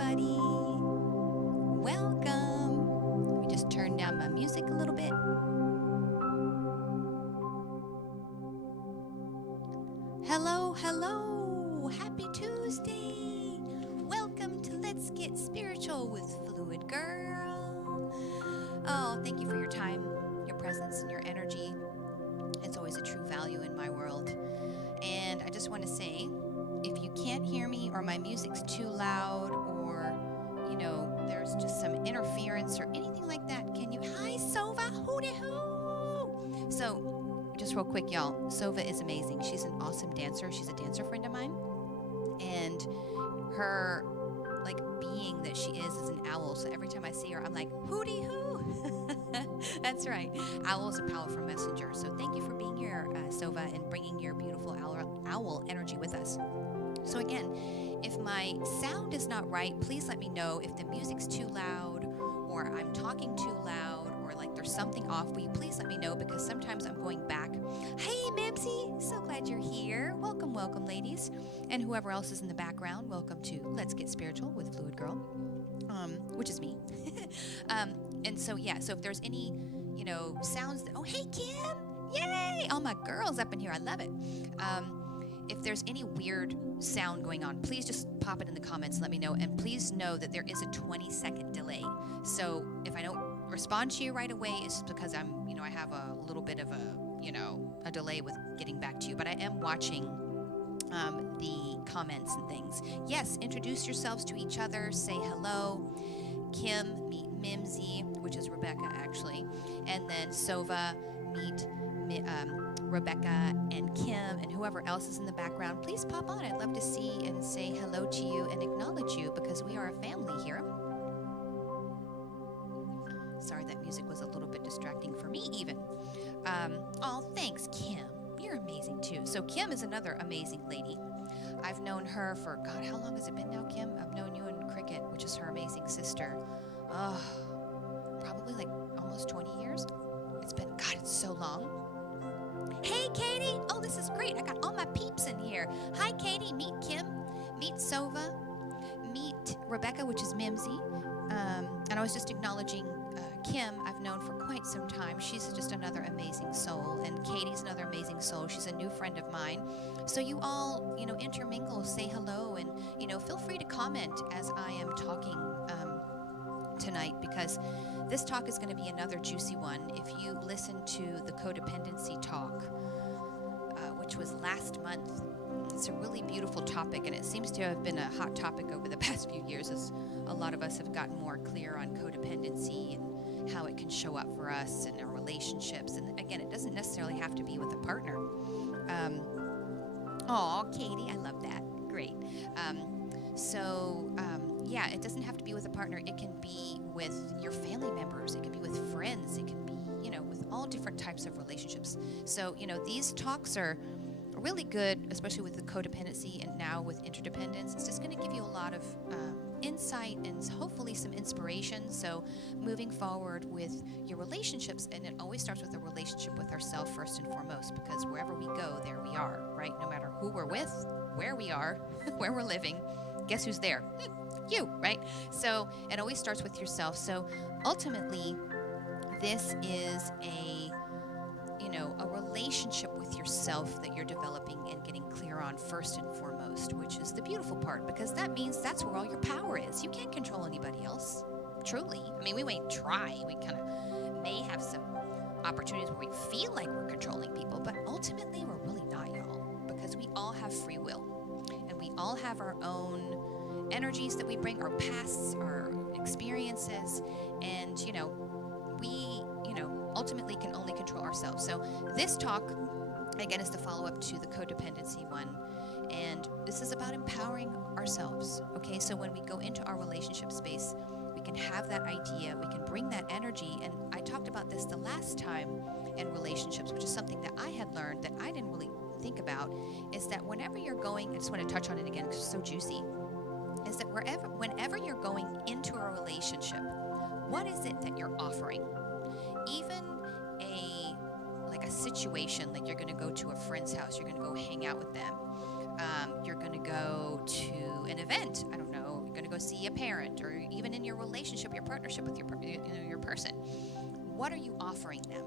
everybody. Welcome. Let me just turn down my music a little bit. Hello, hello. Happy Tuesday. Welcome to Let's Get Spiritual with Fluidgirl. Oh, thank you for your time, your presence, and your energy. It's always a true value in my world. And I just want to say, if you can't hear me or my music's too loud or, there's just some interference or anything like that, can you... Hi, Sova. Hooty hoo. So, just real quick, y'all. Sova is amazing. She's an awesome dancer. She's a dancer friend of mine. And her, being that she is an owl. So every time I see her, I'm like, hooty hoo. That's right. Owl is a powerful messenger. So thank you for being here, Sova, and bringing your beautiful owl energy with us. So again, if my sound is not right, please let me know. If the music's too loud or I'm talking too loud or there's something off, will you please let me know, because sometimes I'm going back. Hey, Mimsy, so glad you're here. Welcome, welcome, ladies. And whoever else is in the background, welcome to Let's Get Spiritual with Fluidgirl, which is me. And so, so if there's any, sounds, oh, hey, Kim, yay, all my girls up in here, I love it. If there's any weird sound going on, please just pop it in the comments and let me know. And please know that there is a 20-second delay. So if I don't respond to you right away, it's just because I have a little bit of a delay with getting back to you. But I am watching the comments and things. Yes, introduce yourselves to each other. Say hello. Kim, meet Mimsy, which is Rebecca, actually. And then Sova, meet Rebecca and Kim and whoever else is in the background. Please pop on. I'd love to see and say hello to you and acknowledge you, because we are a family here. Sorry, that music was a little bit distracting for me even. Oh, thanks, Kim. You're amazing too. So Kim is another amazing lady. I've known her for, God, how long has it been now, Kim? I've known you in Cricket, which is her amazing sister. Probably almost 20 years. It's been, God, it's so long. Hey, Katie. Oh, this is great. I got all my peeps in here. Hi, Katie. Meet Kim. Meet Sova. Meet Rebecca, which is Mimsy. And I was just acknowledging Kim. I've known for quite some time. She's just another amazing soul. And Katie's another amazing soul. She's a new friend of mine. So you all, intermingle, say hello, and, feel free to comment as I am talking tonight, because this talk is going to be another juicy one. If you listen to the Codependency talk, which was last month, it's a really beautiful topic, and it seems to have been a hot topic over the past few years, as a lot of us have gotten more clear on codependency and how it can show up for us in our relationships. And again, it doesn't necessarily have to be with a partner. Aw, Katie, I love that. Great. It doesn't have to be with a partner. It can be with your family members. It can be with friends. It can be, with all different types of relationships. So, these talks are really good, especially with the codependency and now with interdependence. It's just going to give you a lot of insight and hopefully some inspiration. So moving forward with your relationships, and it always starts with a relationship with ourselves first and foremost, because wherever we go, there we are, right? No matter who we're with, where we are, where we're living, guess who's there? You, right? So it always starts with yourself. So ultimately, this is a relationship with yourself that you're developing and getting clear on first and foremost, which is the beautiful part, because that means that's where all your power is. You can't control anybody else, truly. I mean, we may try. We kind of may have some opportunities where we feel like we're controlling people, but ultimately we're really not, y'all, because we all have free will, and we all have our own energies that we bring, our pasts, our experiences, and, we, ultimately can only control ourselves. So this talk, again, is the follow-up to the codependency one, and this is about empowering ourselves, okay? So when we go into our relationship space, we can have that idea, we can bring that energy, and I talked about this the last time in relationships, which is something that I had learned that I didn't really think about, is that whenever you're going, I just want to touch on it again because it's so juicy, is that whenever you're going into a relationship, what is it that you're offering? Even a situation, like you're going to go to a friend's house, you're going to go hang out with them, you're going to go to an event, I don't know, you're going to go see a parent, or even in your relationship, your partnership with your person. What are you offering them?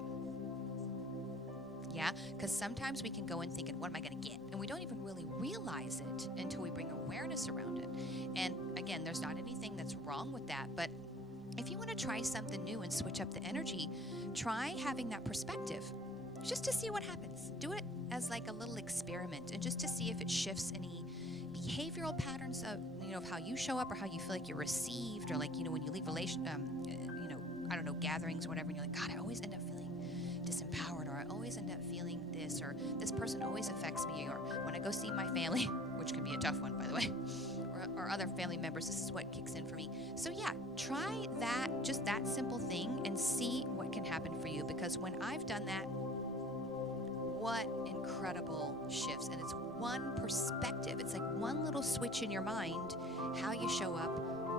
Yeah, because sometimes we can go in thinking, what am I going to get? And we don't even really realize it until we bring awareness around it. And again, there's not anything that's wrong with that, but if you want to try something new and switch up the energy, try having that perspective just to see what happens. Do it as like a little experiment, and just to see if it shifts any behavioral patterns of, of how you show up, or how you feel like you're received, or like, when you leave gatherings or whatever, and you're like, God, I always end up feeling disempowered, or I always end up feeling this, or this person always affects me, or when I go see my family, which could be a tough one, by the way, or other family members, this is what kicks in for me. So yeah, try that, just that simple thing, and see what can happen for you. Because when I've done that, what incredible shifts. And it's one perspective. It's like one little switch in your mind, how you show up,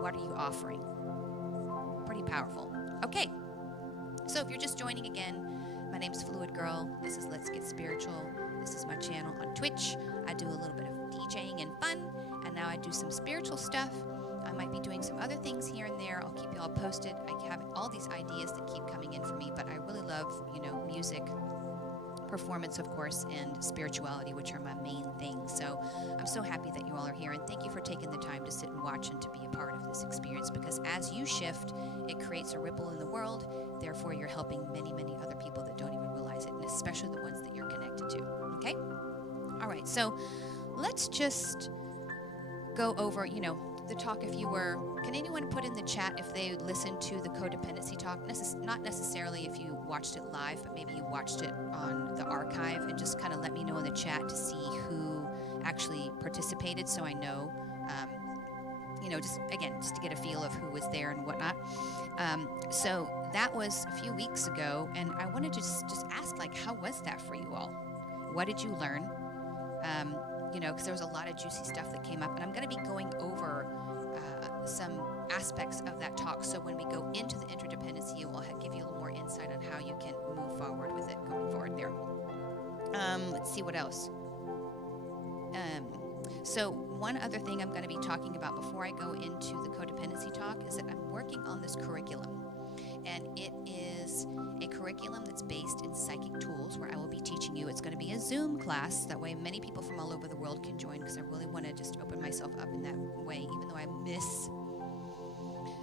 what are you offering? Pretty powerful. Okay, so if you're just joining again, my name's Fluidgirl. This is Let's Get Spiritual. This is my channel on Twitch. I do a little bit of DJing and fun, and now I do some spiritual stuff. I might be doing some other things here and there. I'll keep you all posted. I have all these ideas that keep coming in for me, but I really love, music, performance, of course, and spirituality, which are my main things. So I'm so happy that you all are here, and thank you for taking the time to sit and watch and to be a part of this experience, because as you shift, it creates a ripple in the world. Therefore, you're helping many, many other people that don't even realize it, and especially the ones that you're connected to. Okay? All right, so let's just go over, the talk. If you were, can anyone put in the chat if they listened to the codependency talk? Not necessarily if you watched it live, but maybe you watched it on the archive, and just kind of let me know in the chat to see who actually participated, so I know, just to get a feel of who was there and whatnot. So that was a few weeks ago, and I wanted to just ask, like, how was that for you all? What did you learn? Because there was a lot of juicy stuff that came up, and I'm going to be going over some aspects of that talk. So when we go into the interdependency, it will give you a little more insight on how you can move forward with it going forward there. Let's see what else. So one other thing I'm going to be talking about before I go into the codependency talk is that I'm working on this curriculum. And it is a curriculum that's based in psychic tools, where I will be teaching you. It's going to be a Zoom class. That way many people from all over the world can join, because I really want to just open myself up in that way. Even though I miss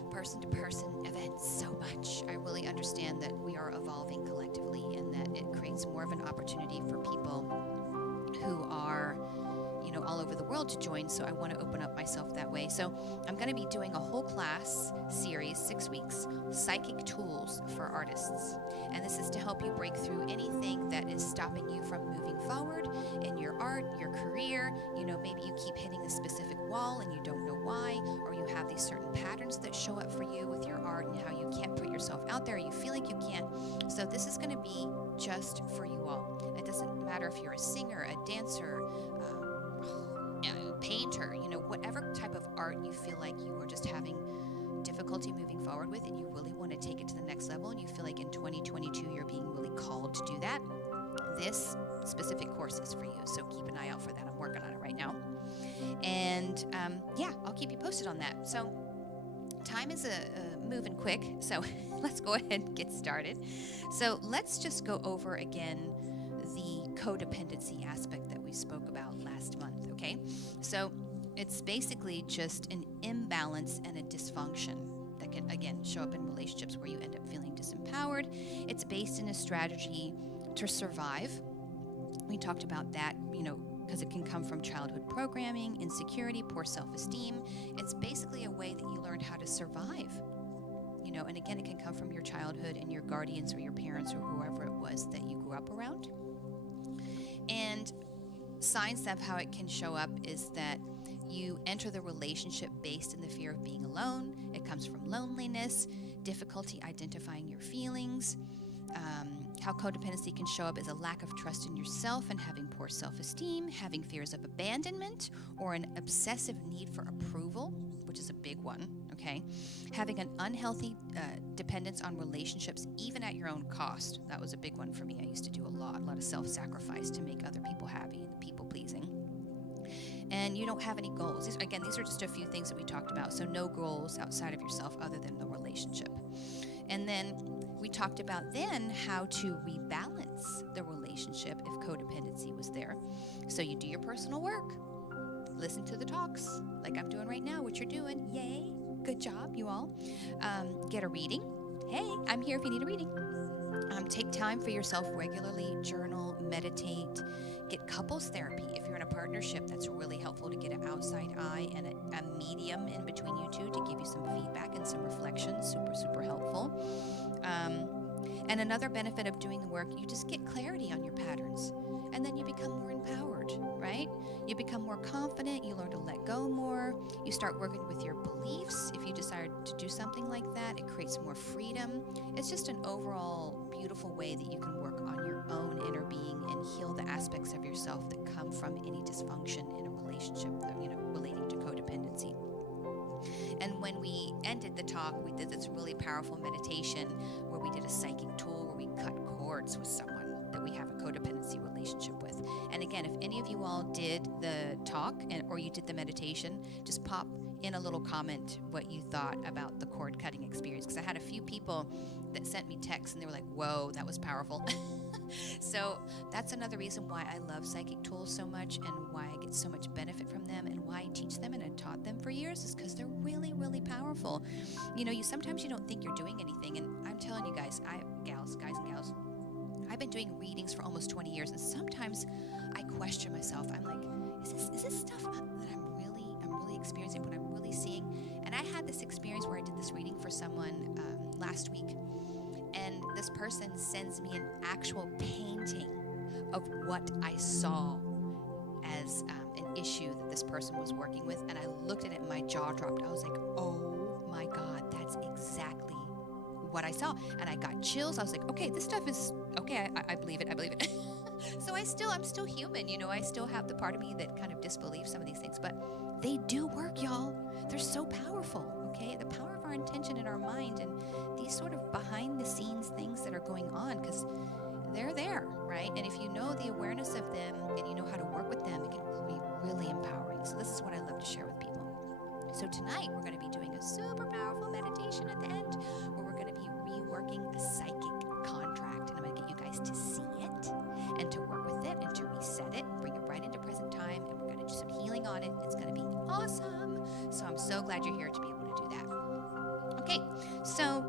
person-to-person events so much, I really understand that we are evolving collectively, and that it creates more of an opportunity for people who are all over the world to join. So I want to open up myself that way. So I'm going to be doing a whole class series, 6 weeks, psychic tools for artists. And this is to help you break through anything that is stopping you from moving forward in your art, your career. Maybe you keep hitting a specific wall and you don't know why, or you have these certain patterns that show up for you with your art, and how you can't put yourself out there, or you feel like you can't. So this is going to be just for you all. It doesn't matter if you're a singer, a dancer, painter, whatever type of art you feel like you are just having difficulty moving forward with, and you really want to take it to the next level, and you feel like in 2022 you're being really called to do that, this specific course is for you. So keep an eye out for that. I'm working on it right now. And I'll keep you posted on that. So time is moving quick, so let's go ahead and get started. So let's just go over again the codependency aspect that we spoke about last month, okay? So it's basically just an imbalance and a dysfunction that can, again, show up in relationships where you end up feeling disempowered. It's based in a strategy to survive. We talked about that, because it can come from childhood programming, insecurity, poor self-esteem. It's basically a way that you learned how to survive. And again, it can come from your childhood and your guardians or your parents or whoever it was that you grew up around. And signs of how it can show up is that you enter the relationship based in the fear of being alone. It comes from loneliness, difficulty identifying your feelings. How codependency can show up is a lack of trust in yourself and having poor self-esteem, having fears of abandonment, or an obsessive need for approval, which is a big one, okay? Having an unhealthy dependence on relationships, even at your own cost. That was a big one for me. I used to do a lot of self-sacrifice to make other people happy and people-pleasing. and you don't have any goals. These are just a few things that we talked about. So no goals outside of yourself other than the relationship. And then we talked about then how to rebalance the relationship if codependency was there. So you do your personal work, listen to the talks like I'm doing right now, what you're doing. Yay. Good job, you all. Get a reading. Hey, I'm here if you need a reading. Take time for yourself regularly, journal, meditate, get couples therapy. If you're in a partnership, that's really helpful to get an outside eye and a medium in between you two to give you some feedback and some reflection. Super, super helpful. And another benefit of doing the work, you just get clarity on your patterns, and then you become more empowered, right? You become more confident, you learn to let go more, you start working with your beliefs. If you decide to do something like that, it creates more freedom. It's just an overall beautiful way that you can work on your own inner being and heal the aspects of yourself that come from any dysfunction in a relationship, relating to codependency. And when we ended the talk, we did this really powerful meditation where we did a psychic tool where we cut cords with someone that we have a codependency relationship with. And again, if any of you all did the talk or you did the meditation, just pop in a little comment what you thought about the cord cutting experience. Because I had a few people that sent me texts and they were like, whoa, that was powerful. So that's another reason why I love psychic tools so much and why I get so much benefit from them and why I teach them and I taught them for years is because they're really, really powerful. Sometimes you don't think you're doing anything. And I'm telling you guys and gals, I've been doing readings for almost 20 years, and sometimes I question myself. I'm like, is this stuff that I'm really experiencing, what I'm really seeing? And I had this experience where I did this reading for someone last week, and this person sends me an actual painting of what I saw as an issue that this person was working with, and I looked at it and my jaw dropped. I was like, oh my God, that's exactly what I saw. And I got chills. I was like, okay, this stuff is okay. I believe it. So I'm still human, I still have the part of me that kind of disbelieves some of these things, but they do work, y'all. They're so powerful, okay? The power of our intention in our mind and these sort of behind the scenes things that are going on, because they're there, right? And if you know the awareness of them and you know how to work with them, it can be really empowering. So this is what I love to share with people. So tonight we're going to be doing a super powerful meditation at the end where we're going to be reworking a psychic contract, and I'm going to get you guys to see it and to work with it and to reset it, bring it right into present time, and we're going to do some healing on it. It's going to be awesome. So I'm so glad you're here to be able to do that. Okay, so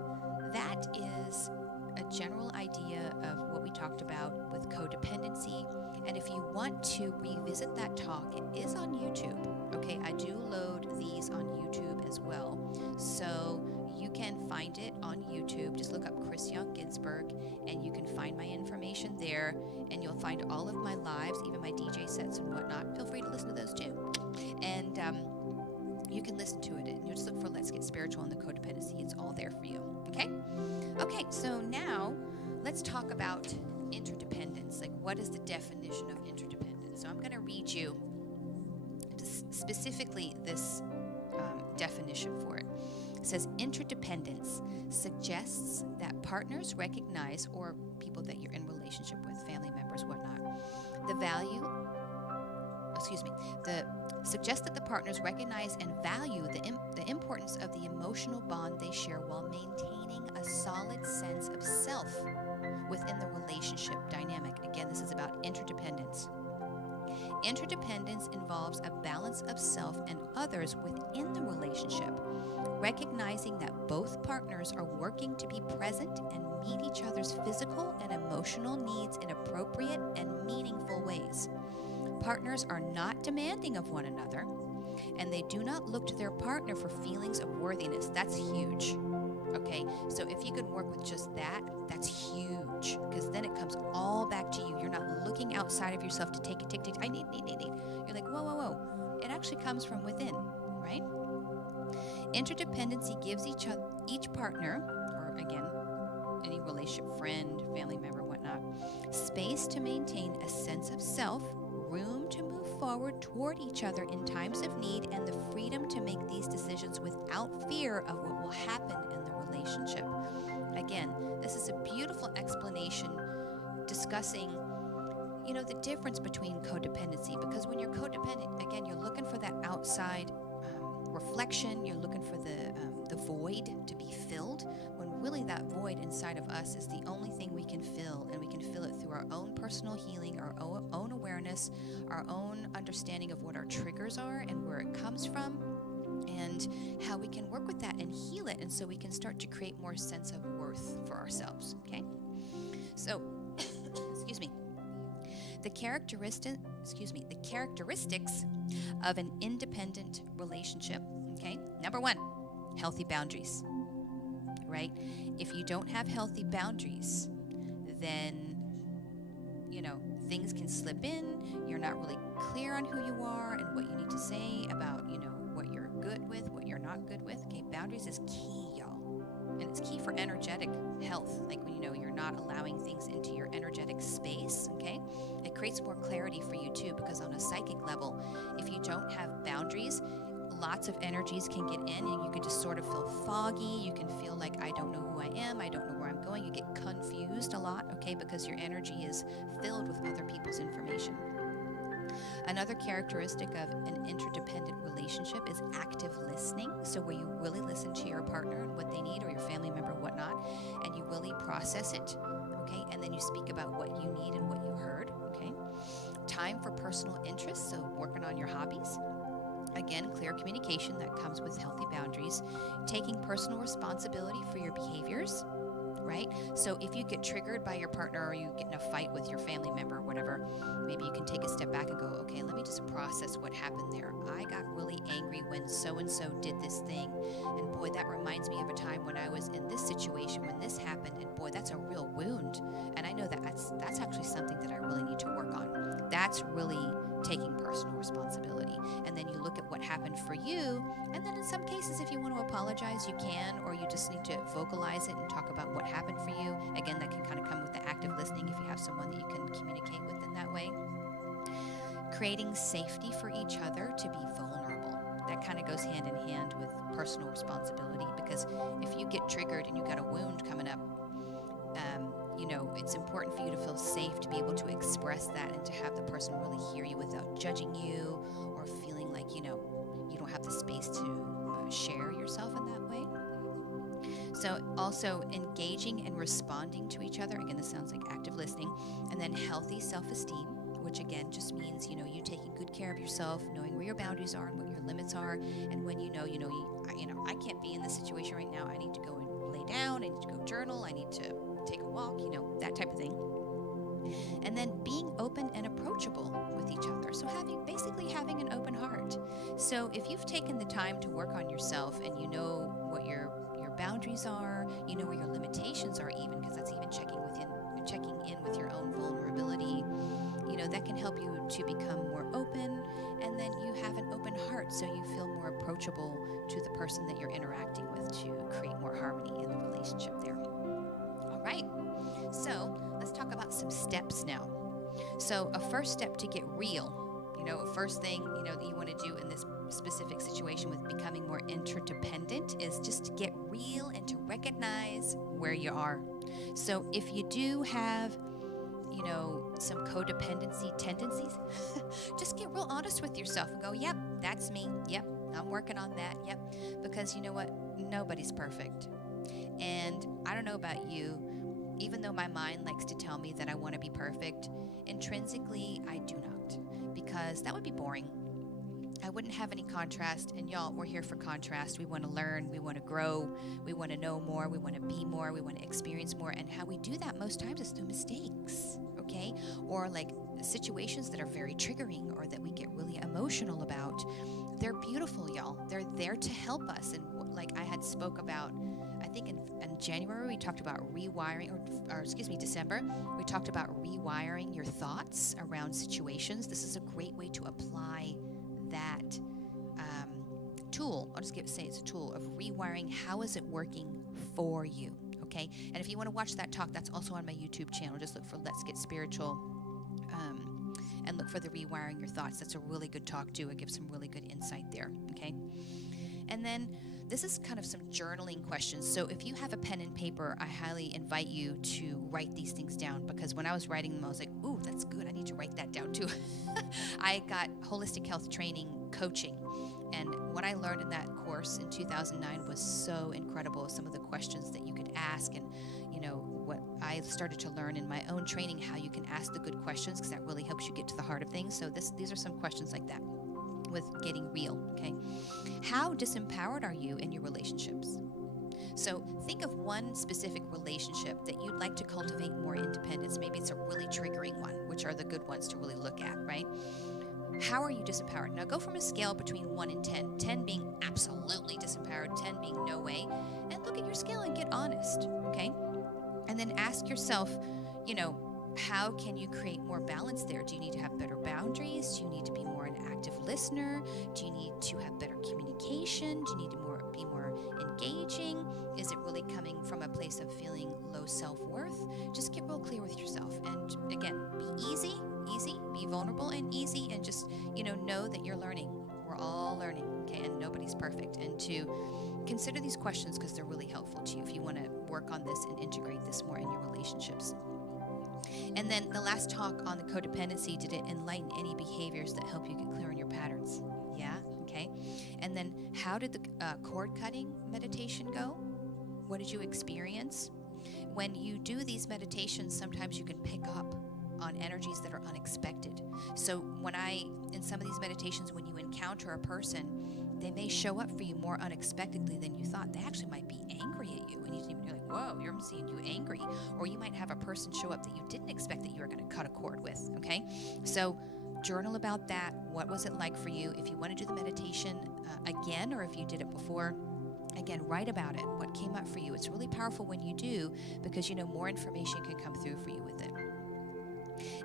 that is a general idea of what we talked about with codependency. And if you want to revisit that talk, it is on YouTube. Okay, I do load these on YouTube as well. So you can find it on YouTube. Just look up Chris Young Ginsburg and you can find my information there, and you'll find all of my lives, even my DJ sets and whatnot. Feel free to listen to those too. And you can listen to it, and you'll just look for Let's Get Spiritual and the Codependency. It's all there for you. Okay, so now let's talk about interdependence. Like, what is the definition of interdependence? So I'm going to read you specifically this definition for it. It says, interdependence suggests that partners recognize, or people that you're in relationship with, family members, whatnot, suggests that the partners recognize and value the importance of the emotional bond they share while maintaining a solid sense of self within the relationship dynamic. Again, this is about interdependence. Interdependence involves a balance of self and others within the relationship, recognizing that both partners are working to be present and meet each other's physical and emotional needs in appropriate and meaningful ways. Partners are not demanding of one another, and they do not look to their partner for feelings of worthiness. That's huge. Okay, so if you can work with just that, that's huge, because then it comes all back to you. You're not looking outside of yourself to take. I need. You're like, whoa. It actually comes from within, right? Interdependency gives each partner, or again, any relationship, friend, family member, whatnot, space to maintain a sense of self, room to move forward toward each other in times of need, and the freedom to make these decisions without fear of what will happen in the relationship. Again, this is a beautiful explanation discussing the difference between codependency, because when you're codependent, again, you're looking for that outside reflection, you're looking for the void to be filled, when really that void inside of us is the only thing we can fill, and we can fill it through our own personal healing, our own awareness, our own understanding of what our triggers are and where it comes from, and how we can work with that and heal it, and so we can start to create more sense of worth for ourselves. Okay, so excuse me. The characteristics of an independent relationship. Okay, number one, healthy boundaries. Right? If you don't have healthy boundaries, then things can slip in. You're not really clear on who you are and what you need to say about what you're good with, what you're not good with. Okay, boundaries is key, y'all, and it's key for energetic health. Like when you're not allowing things into your energetic space. Okay, it creates more clarity for you too, because on a psychic level, if you don't have boundaries, lots of energies can get in, and you can just sort of feel foggy. You can feel like, I don't know who I am, I don't know where I'm going. You get confused a lot, okay, because your energy is filled with other people's information. Another characteristic of an interdependent relationship is active listening. So where you really listen to your partner and what they need, or your family member, whatnot, and you really process it, okay, and then you speak about what you need and what you heard, okay. Time for personal interests, so working on your hobbies. Again, clear communication that comes with healthy boundaries. Taking personal responsibility for your behaviors, right? So if you get triggered by your partner, or you get in a fight with your family member or whatever, maybe you can take a step back and go, okay, let me just process what happened there. I got really angry when so-and-so did this thing. And boy, that reminds me of a time when I was in this situation, when this happened. And boy, that's a real wound. And I know that that's actually something that I really need to work on. That's really taking personal responsibility. And then you look at what happened for you, and then in some cases, if you want to apologize, you can, or you just need to vocalize it and talk about what happened for you. Again, that can kind of come with the active listening if you have someone that you can communicate with in that way. Creating safety for each other to be vulnerable. That kind of goes hand in hand with personal responsibility, because if you get triggered and you got a wound coming up, it's important for you to feel safe to be able to express that, and to have the person really hear you without judging you, or feeling like, you don't have the space to share yourself in that way. So also engaging and responding to each other. Again, this sounds like active listening. And then healthy self-esteem, which again just means, you taking good care of yourself, knowing where your boundaries are and what your limits are. And when I can't be in this situation right now, I need to go and lay down, I need to go journal, I need to take a walk, that type of thing. And then being open and approachable with each other. So having an open heart. So if you've taken the time to work on yourself, and you know what your boundaries are, you know where your limitations are, even, because that's even checking in with your own vulnerability, that can help you to become more open, and then you have an open heart, so you feel more approachable to the person that you're interacting with, to create more harmony in the relationship there. All right, so let's talk about some steps now. So a first step to get real, first thing, that you want to do in this specific situation with becoming more interdependent, is just to get real and to recognize where you are. So if you do have, some codependency tendencies, just get real honest with yourself and go, yep, that's me. Yep, I'm working on that. Yep, because you know what? Nobody's perfect. And I don't know about you, even though my mind likes to tell me that I want to be perfect, intrinsically, I do not, because that would be boring. I wouldn't have any contrast, and y'all, we're here for contrast. We want to learn, we want to grow, we want to know more, we want to be more, we want to experience more, and how we do that most times is through mistakes, okay? Or like situations that are very triggering, or that we get really emotional about. They're beautiful, y'all. They're there to help us, and like I had spoke about, I think in January, we talked about rewiring, December, we talked about rewiring your thoughts around situations. This is a great way to apply that tool. I'll just say it's a tool of rewiring. How is it working for you? Okay. And if you want to watch that talk, that's also on my YouTube channel. Just look for Let's Get Spiritual, and look for the rewiring your thoughts. That's a really good talk too. It gives some really good insight there. Okay. And then this is kind of some journaling questions. So if you have a pen and paper, I highly invite you to write these things down, because when I was writing them, I was like, ooh, that's good. I need to write that down too. I got holistic health training coaching. And what I learned in that course in 2009 was so incredible. Some of the questions that you could ask, and, what I started to learn in my own training, how you can ask the good questions, because that really helps you get to the heart of things. So these are some questions like that with getting real, okay? How disempowered are you in your relationships? So think of one specific relationship that you'd like to cultivate more independence. Maybe it's a really triggering one, which are the good ones to really look at, right? How are you disempowered? Now go from a scale between 1 and 10, 10 being absolutely disempowered, 10 being no way, and look at your scale and get honest, okay? And then ask yourself, how can you create more balance there? Do you need to have better boundaries? Do you need to be more an active listener? Do you need to have better communication? Do you need to be more engaging? Is it really coming from a place of feeling low self-worth? Just get real clear with yourself. And again, be easy, be vulnerable and easy, and just, know that you're learning. We're all learning, okay? And nobody's perfect. And to consider these questions, because they're really helpful to you if you want to work on this and integrate this more in your relationships. And then the last talk on the codependency, did it enlighten any behaviors that help you get clear on your patterns? Yeah? Okay. And then how did the cord cutting meditation go? What did you experience? When you do these meditations, sometimes you can pick up on energies that are unexpected. So in some of these meditations, when you encounter a person, they may show up for you more unexpectedly than you thought. They actually might be angry at you, and you're like, whoa, I'm seeing you angry. Or you might have a person show up that you didn't expect that you were going to cut a cord with, okay? So journal about that. What was it like for you? If you want to do the meditation again, or if you did it before, again, write about it. What came up for you? It's really powerful when you do, because more information can come through for you with it.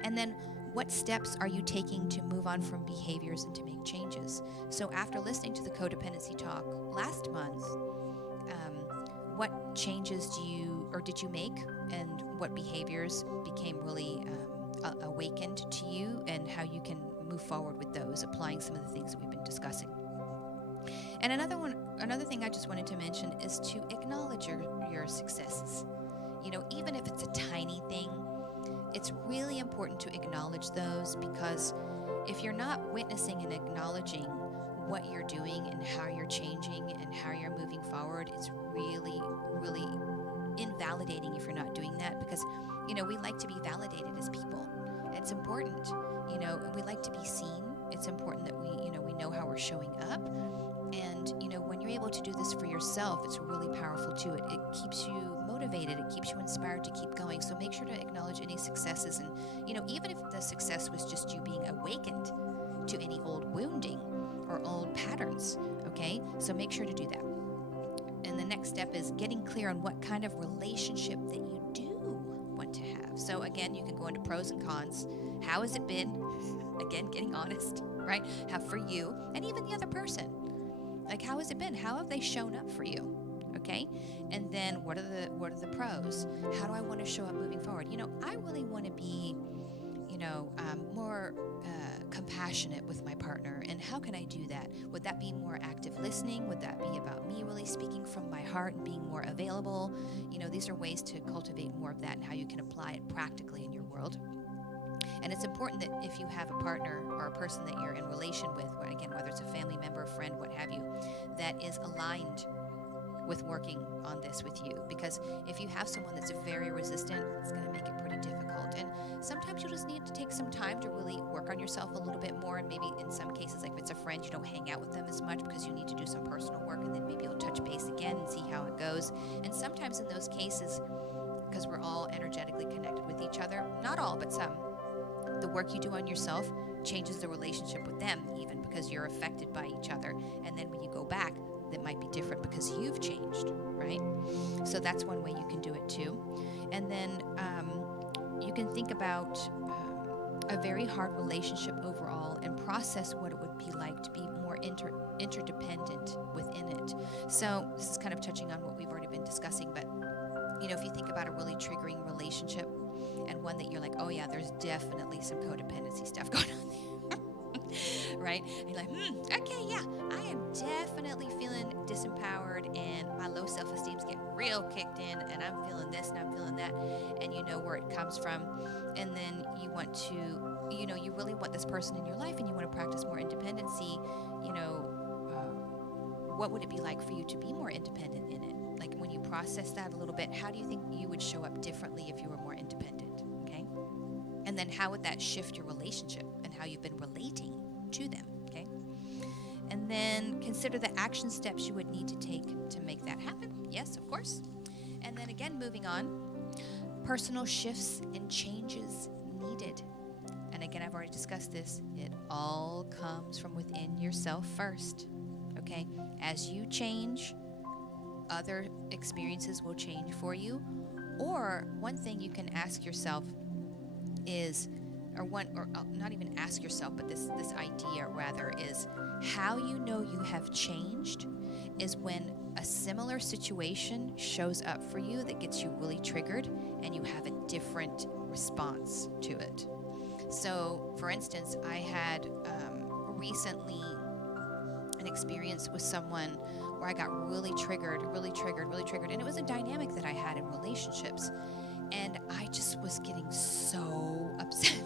And then what steps are you taking to move on from behaviors and to make changes? So after listening to the codependency talk last month, what changes did you make, and what behaviors became really awakened to you, and how you can move forward with those, applying some of the things that we've been discussing. And another thing I just wanted to mention is to acknowledge your successes. Even if it's a tiny thing, it's really important to acknowledge those, because if you're not witnessing and acknowledging what you're doing and how you're changing and how you're moving forward, it's really, really invalidating if you're not doing that, because, we like to be validated as people. It's important, we like to be seen. It's important that we know how we're showing up. And, when you're able to do this for yourself, it's really powerful too. It keeps you motivated. It keeps you inspired to keep going. So make sure to acknowledge any successes. And, even if the success was just you being awakened to any old wounding or old patterns, okay? So make sure to do that. And the next step is getting clear on what kind of relationship that you do want to have. So again, you can go into pros and cons. How has it been? Again, getting honest, right? How for you and even the other person. Like, how has it been? How have they shown up for you? Okay? And then what are the pros? How do I want to show up moving forward? I really want to be, more compassionate with my partner. And how can I do that? Would that be more active listening? Would that be about me really speaking from my heart and being more available? These are ways to cultivate more of that and how you can apply it practically in your world. And it's important that if you have a partner or a person that you're in relation with, again, whether it's a family member, a friend, what have you, that is aligned with working on this with you. Because if you have someone that's very resistant, it's going to make it pretty difficult. And sometimes you just need to take some time to really work on yourself a little bit more. And maybe in some cases, like if it's a friend, you don't hang out with them as much because you need to do some personal work. And then maybe you'll touch base again and see how it goes. And sometimes in those cases, because we're all energetically connected with each other, not all, but some, the work you do on yourself changes the relationship with them, even because you're affected by each other. And then when you go back, that might be different because you've changed, right? So that's one way you can do it too. And then you can think about a very hard relationship overall and process what it would be like to be more interdependent within it. So this is kind of touching on what we've already been discussing, but if you think about a really triggering relationship and one that you're like, oh yeah, there's definitely some codependency stuff going on there. Right? And you're like, okay, yeah, I am definitely feeling disempowered self-esteem's getting real kicked in, and I'm feeling this and I'm feeling that, and you know where it comes from. And then you want to, you really want this person in your life, and you want to practice more independency. What would it be like for you to be more independent in it? Like, when you process that a little bit, how do you think you would show up differently if you were more independent? Okay. And then how would that shift your relationship and how you've been relating to them? Okay. And then consider the action steps you would need to take to make that happen. Yes, of course. And then again, moving on, personal shifts and changes needed. And again, I've already discussed this. It all comes from within yourself first. Okay? As you change, other experiences will change for you. Or one thing you can ask yourself is, not even ask yourself, but this idea rather is, how you know you have changed is when a similar situation shows up for you that gets you really triggered and you have a different response to it. So, for instance, I had recently an experience with someone where I got really triggered, and it was a dynamic that I had in relationships, and I just was getting so upset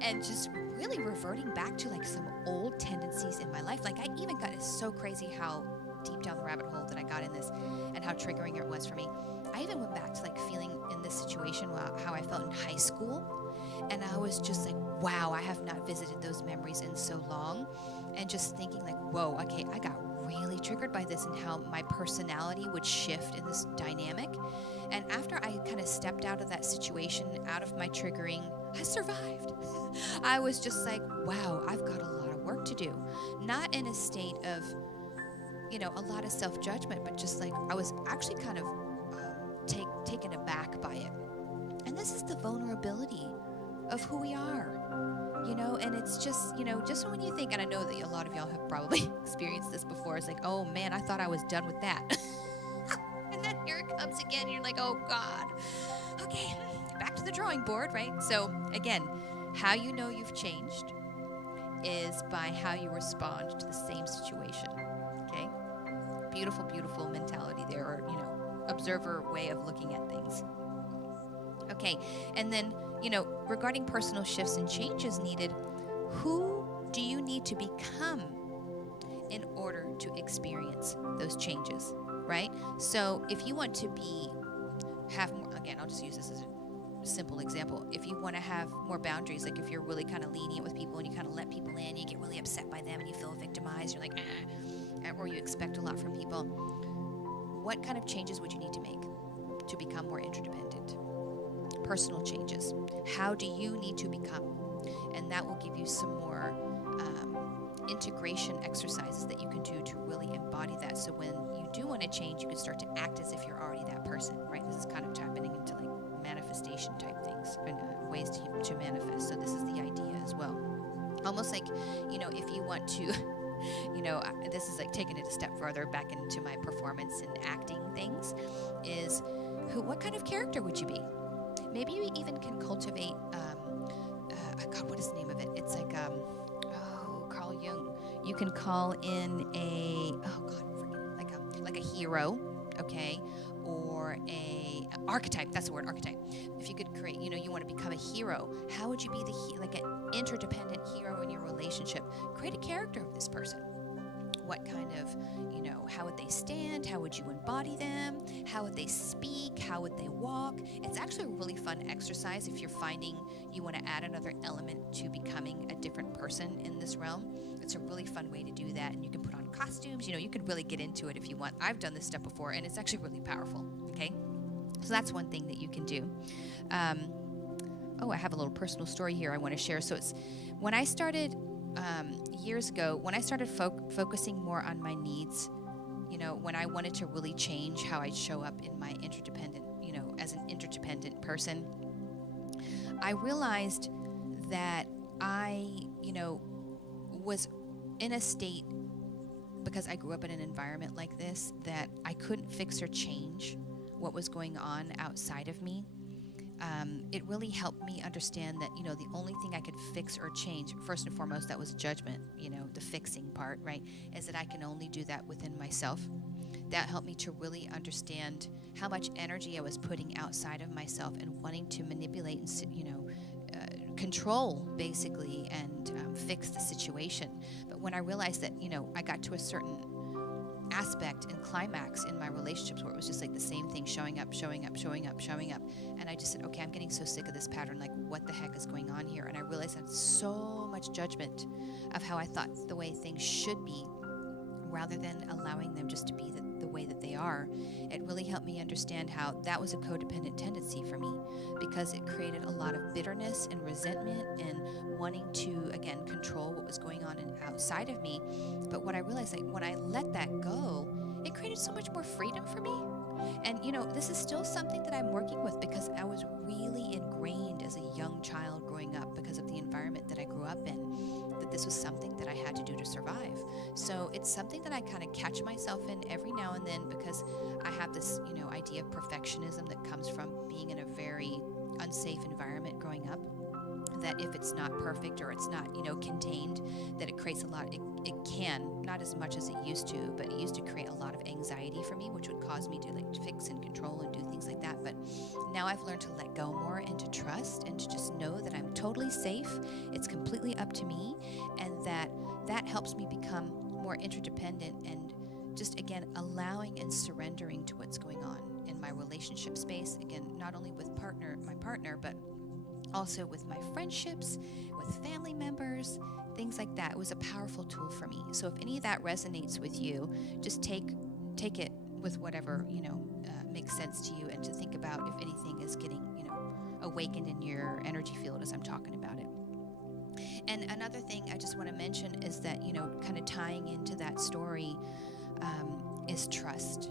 and just really reverting back to like some old tendencies in my life. Like, I even got, it's so crazy how deep down the rabbit hole that I got in this and how triggering it was for me. I even went back to like feeling in this situation how I felt in high school, and I was just like, wow, I have not visited those memories in so long, and just thinking like, whoa, okay, I got really triggered by this and how my personality would shift in this dynamic. And after I kind of stepped out of that situation, out of my triggering, I survived. I was just like, wow, I've got a lot of work to do. Not in a state of, a lot of self-judgment, but just like I was actually kind of taken aback by it. And this is the vulnerability of who we are, and it's just, just when you think, and I know that a lot of y'all have probably experienced this before, it's like, oh man, I thought I was done with that. And then here it comes again, and you're like, oh God, okay, back to the drawing board, right? So again, how you know you've changed is by how you respond to the same situation, okay? Beautiful, beautiful mentality there, or, observer way of looking at things. Okay, and then, regarding personal shifts and changes needed, who do you need to become in order to experience those changes, right? So if you want to have more, again, I'll just use this as a simple example. If you want to have more boundaries, like if you're really kind of lenient with people and you kind of let people in, you get really upset by them and you feel victimized, you're like, or you expect a lot from people, what kind of changes would you need to make to become more interdependent? Personal changes. How do you need to become? And that will give you some more integration exercises that you can do to really embody that. So when you do want to change, you can start to act as if you're already that person, right? This is kind of tapping into like manifestation type things, and ways to manifest. So this is the idea as well. Almost like, if you want to, this is like taking it a step further back into my performance and acting things, is what kind of character would you be? Maybe you even can cultivate, God, what is the name of it? It's like, Carl Jung. You can call in like a hero, okay? Or a archetype, that's the word, archetype. If you could create, you want to become a hero, how would you be like an interdependent hero in your relationship? Create a character of this person. What kind of, how would they stand? How would you embody them? How would they speak? How would they walk? It's actually a really fun exercise if you're finding you want to add another element to becoming a different person in this realm. It's a really fun way to do that, and you can put on costumes. You can really get into it if you want. I've done this stuff before, and it's actually really powerful, okay? So that's one thing that you can do. I have a little personal story here I want to share. So it's when I started years ago, when I started focusing more on my needs, when I wanted to really change how I show up in my interdependent, as an interdependent person, I realized that I, was in a state, because I grew up in an environment like this, that I couldn't fix or change what was going on outside of me. It really helped me understand that, the only thing I could fix or change, first and foremost, that was judgment, the fixing part, right, is that I can only do that within myself. that helped me to really understand how much energy I was putting outside of myself and wanting to manipulate and, control basically and fix the situation. But when I realized that, I got to a certain aspect and climax in my relationships where it was just like the same thing showing up. And I just said, okay, I'm getting so sick of this pattern. Like, what the heck is going on here? And I realized I had so much judgment of how I thought the way things should be, rather than allowing them just to be the way that they are. It really helped me understand how that was a codependent tendency for me, because it created a lot of bitterness and resentment and wanting to, again, control what was going on outside of me. But what I realized, like, when I let that go, it created so much more freedom for me. And, this is still something that I'm working with, because I was really ingrained as a young child growing up, because of the environment that I grew up in, that this was something that I had to do to survive. So it's something that I kind of catch myself in every now and then, because I have this, idea of perfectionism that comes from being in a very unsafe environment growing up, that if it's not perfect or it's not, contained, that it creates a lot. It can, not as much as it used to, but it used to create a lot of anxiety for me, which would cause me to fix and control and do things like that. But now I've learned to let go more and to trust and to just know that I'm totally safe. It's completely up to me, and that helps me become more interdependent and just, again, allowing and surrendering to what's going on in my relationship space. Again, not only with my partner, but also with my friendships, with family members, things like that. It was a powerful tool for me. So if any of that resonates with you, just take it with whatever, makes sense to you, and to think about if anything is getting, awakened in your energy field as I'm talking about it. And another thing I just want to mention is that, kind of tying into that story, is trust.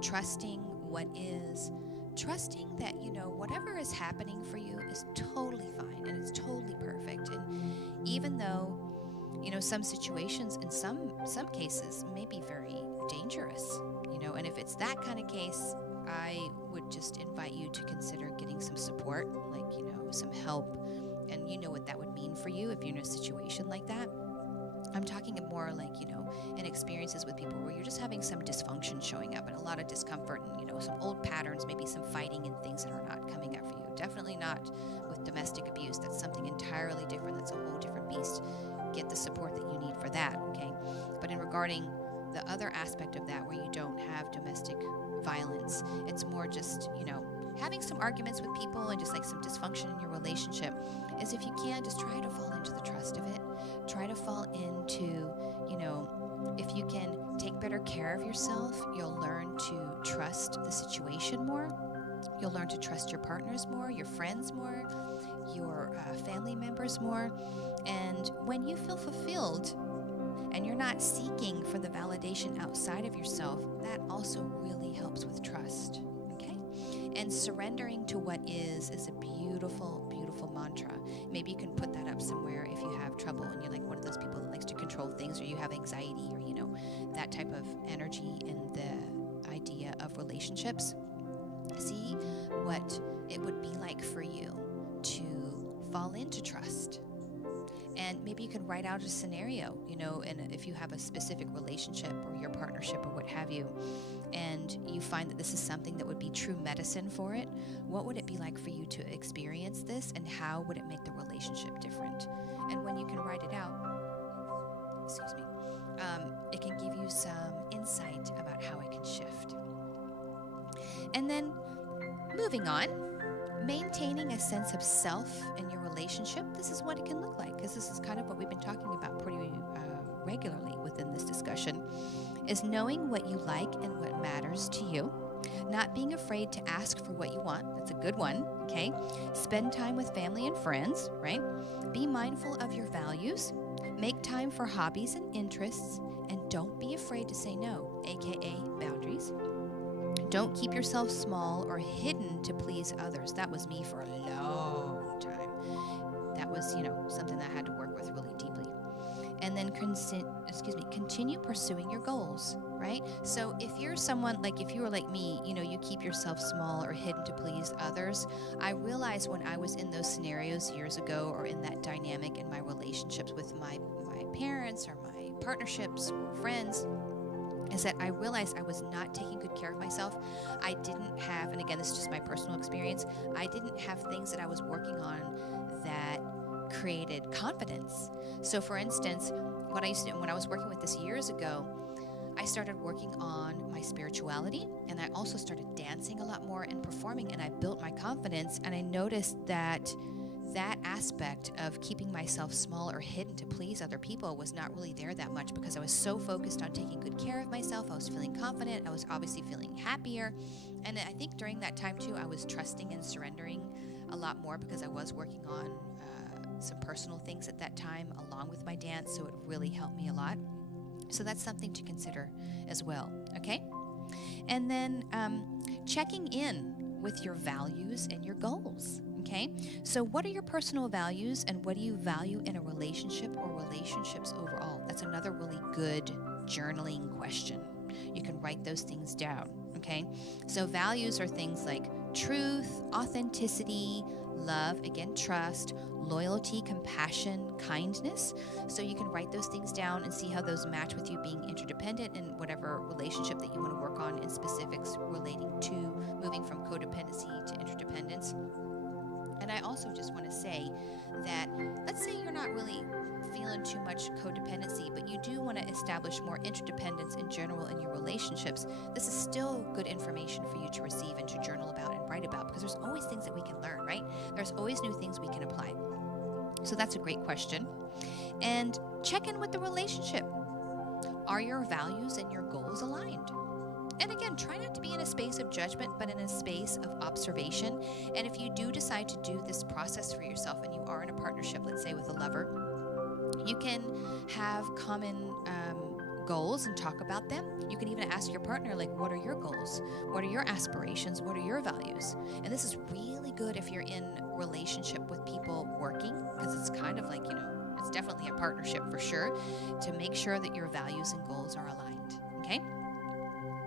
Trusting what is, trusting that, whatever is happening for you is totally fine and it's totally perfect. And even though, some situations in some cases may be very dangerous, and if it's that kind of case, I would just invite you to consider getting some support, like, some help. And you know what that would mean for you if you're in a situation like that. I'm talking more like, in experiences with people where you're just having some dysfunction showing up and a lot of discomfort and, some old patterns, maybe some fighting and things that are not coming up for you. Definitely not with domestic abuse. That's something entirely different. That's a whole different beast. Get the support that you need for that, okay? But in regarding the other aspect of that, where you don't have domestic violence, it's more just, having some arguments with people and just like some dysfunction in your relationship, is if you can, just try to fall into the trust of it. Try to fall into, if you can take better care of yourself, you'll learn to trust the situation more. You'll learn to trust your partners more, your friends more, your family members more. And when you feel fulfilled and you're not seeking for the validation outside of yourself, that also really helps with trust. And surrendering to what is a beautiful, beautiful mantra. Maybe you can put that up somewhere if you have trouble and you're like one of those people that likes to control things, or you have anxiety, or, that type of energy in the idea of relationships. See what it would be like for you to fall into trust. And maybe you can write out a scenario, and if you have a specific relationship or your partnership or what have you, and you find that this is something that would be true medicine for it, what would it be like for you to experience this, and how would it make the relationship different? And when you can write it out, it can give you some insight about how it can shift. And then moving on, maintaining a sense of self in your relationship. This is what it can look like, because this is kind of what we've been talking about pretty regularly within this discussion, is knowing what you like and what matters to you, not being afraid to ask for what you want. That's a good one, okay? Spend time with family and friends, right? Be mindful of your values, make time for hobbies and interests, and don't be afraid to say no, aka boundaries. Don't keep yourself small or hidden to please others. That was me for a long time. That was, something that I had to work with really deeply. And then continue pursuing your goals, right? So if you're someone, like if you were like me, you keep yourself small or hidden to please others. I realized when I was in those scenarios years ago, or in that dynamic in my relationships with my parents or my partnerships or friends, is that I realized I was not taking good care of myself. I didn't have, and again, this is just my personal experience, I didn't have things that I was working on that created confidence. So for instance, what I used to do when I was working with this years ago, I started working on my spirituality, and I also started dancing a lot more and performing, and I built my confidence, and I noticed that that aspect of keeping myself small or hidden to please other people was not really there that much because I was so focused on taking good care of myself. I was feeling confident. I was obviously feeling happier. And I think during that time too, I was trusting and surrendering a lot more because I was working on some personal things at that time along with my dance. So it really helped me a lot. So that's something to consider as well. Okay. And then checking in with your values and your goals. Okay, so what are your personal values and what do you value in a relationship or relationships overall? That's another really good journaling question. You can write those things down, okay? So values are things like truth, authenticity, love, again, trust, loyalty, compassion, kindness. So you can write those things down and see how those match with you being interdependent in whatever relationship that you want to work on in specifics relating to moving from codependency to interdependence. And I also just want to say that, let's say you're not really feeling too much codependency, but you do want to establish more interdependence in general in your relationships. This is still good information for you to receive and to journal about and write about, because there's always things that we can learn, right? There's always new things we can apply. So that's a great question. And check in with the relationship. Are your values and your goals aligned? And again, try not to be in a space of judgment, but in a space of observation. And if you do decide to do this process for yourself and you are in a partnership, let's say with a lover, you can have common goals and talk about them. You can even ask your partner, like, what are your goals? What are your aspirations? What are your values? And this is really good if you're in relationship with people working, because it's kind of like, it's definitely a partnership for sure, to make sure that your values and goals are aligned. Okay?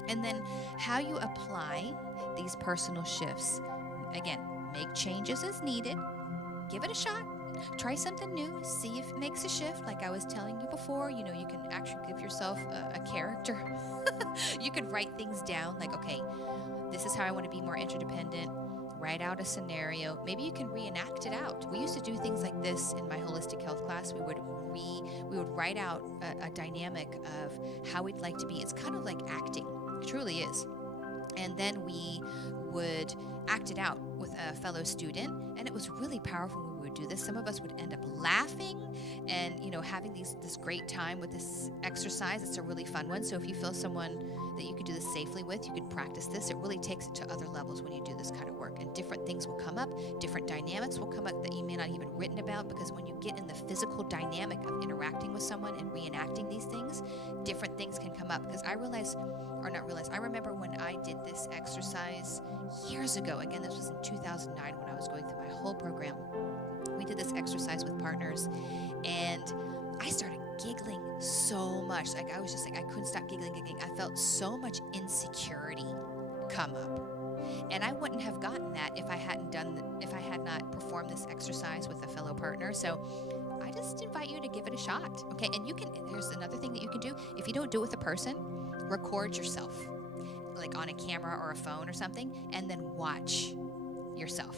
And then how you apply these personal shifts. Again, make changes as needed. Give it a shot. Try something new. See if it makes a shift. Like I was telling you before, you can actually give yourself a character. You can write things down like, okay, this is how I want to be more interdependent. Write out a scenario. Maybe you can reenact it out. We used to do things like this in my holistic health class. We would write out a dynamic of how we'd like to be. It's kind of like acting. It truly is. And then we would act it out with a fellow student, and it was really powerful when we would do this. Some of us would end up laughing and having this great time with this exercise. It's a really fun one. So if you feel someone that you could do this safely with, you could practice this. It really takes it to other levels when you do this kind of work, and different things will come up, different dynamics will come up that you may not even written about, because when you get in the physical dynamic of interacting with someone and reenacting these things, different things can come up. Because I remember when I did this exercise years ago. Again, this was in 2009 when I was going through my whole program. We did this exercise with partners, and I started giggling so much. Like I was just like, I couldn't stop giggling. I felt so much insecurity come up, and I wouldn't have gotten that if I had not performed this exercise with a fellow partner. So I just invite you to give it a shot. Okay, and there's another thing that you can do. If you don't do it with a person, record yourself, like on a camera or a phone or something, and then watch yourself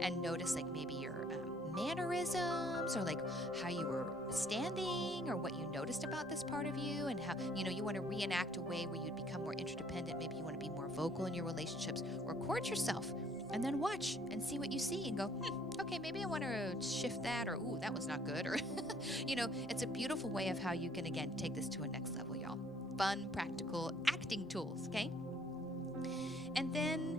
and notice like maybe your mannerisms, or like how you were standing, or what you noticed about this part of you, and how you want to reenact a way where you'd become more interdependent. Maybe you want to be more vocal in your relationships. Record yourself and then watch and see what you see and go, okay, maybe I want to shift that, or ooh, that was not good, or it's a beautiful way of how you can again take this to a next level, y'all. Fun, practical acting tools. Okay. And then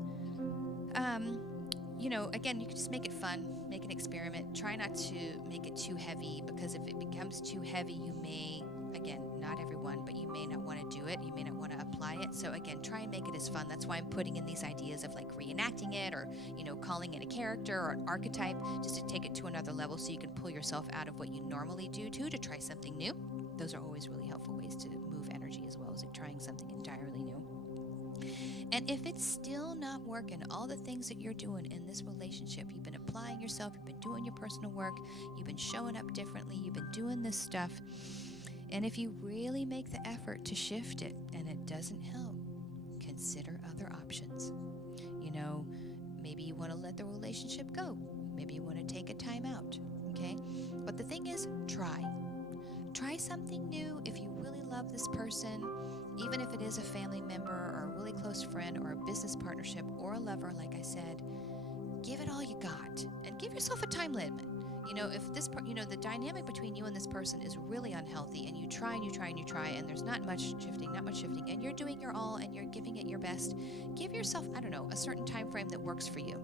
again, you can just make it fun, make an experiment. Try not to make it too heavy, because if it becomes too heavy, you may, again, not everyone, but you may not want to do it. You may not want to apply it. So again, try and make it as fun. That's why I'm putting in these ideas of like reenacting it, or, calling in a character or an archetype, just to take it to another level so you can pull yourself out of what you normally do to try something new. Those are always really helpful ways to move energy, as well as like trying something entirely new. And if it's still not working, all the things that you're doing in this relationship, you've been applying yourself, you've been doing your personal work, you've been showing up differently, you've been doing this stuff. And if you really make the effort to shift it and it doesn't help, consider other options. You know, maybe you want to let the relationship go. Maybe you want to take a time out, okay? But the thing is, try. Try something new if you really love this person, even if it is a family member or a really close friend or a business partnership or a lover, like I said. Give it all you got and give yourself a time limit. You know, if this, the dynamic between you and this person is really unhealthy and you try and you try and you try and there's not much shifting, and you're doing your all and you're giving it your best, give yourself, a certain time frame that works for you.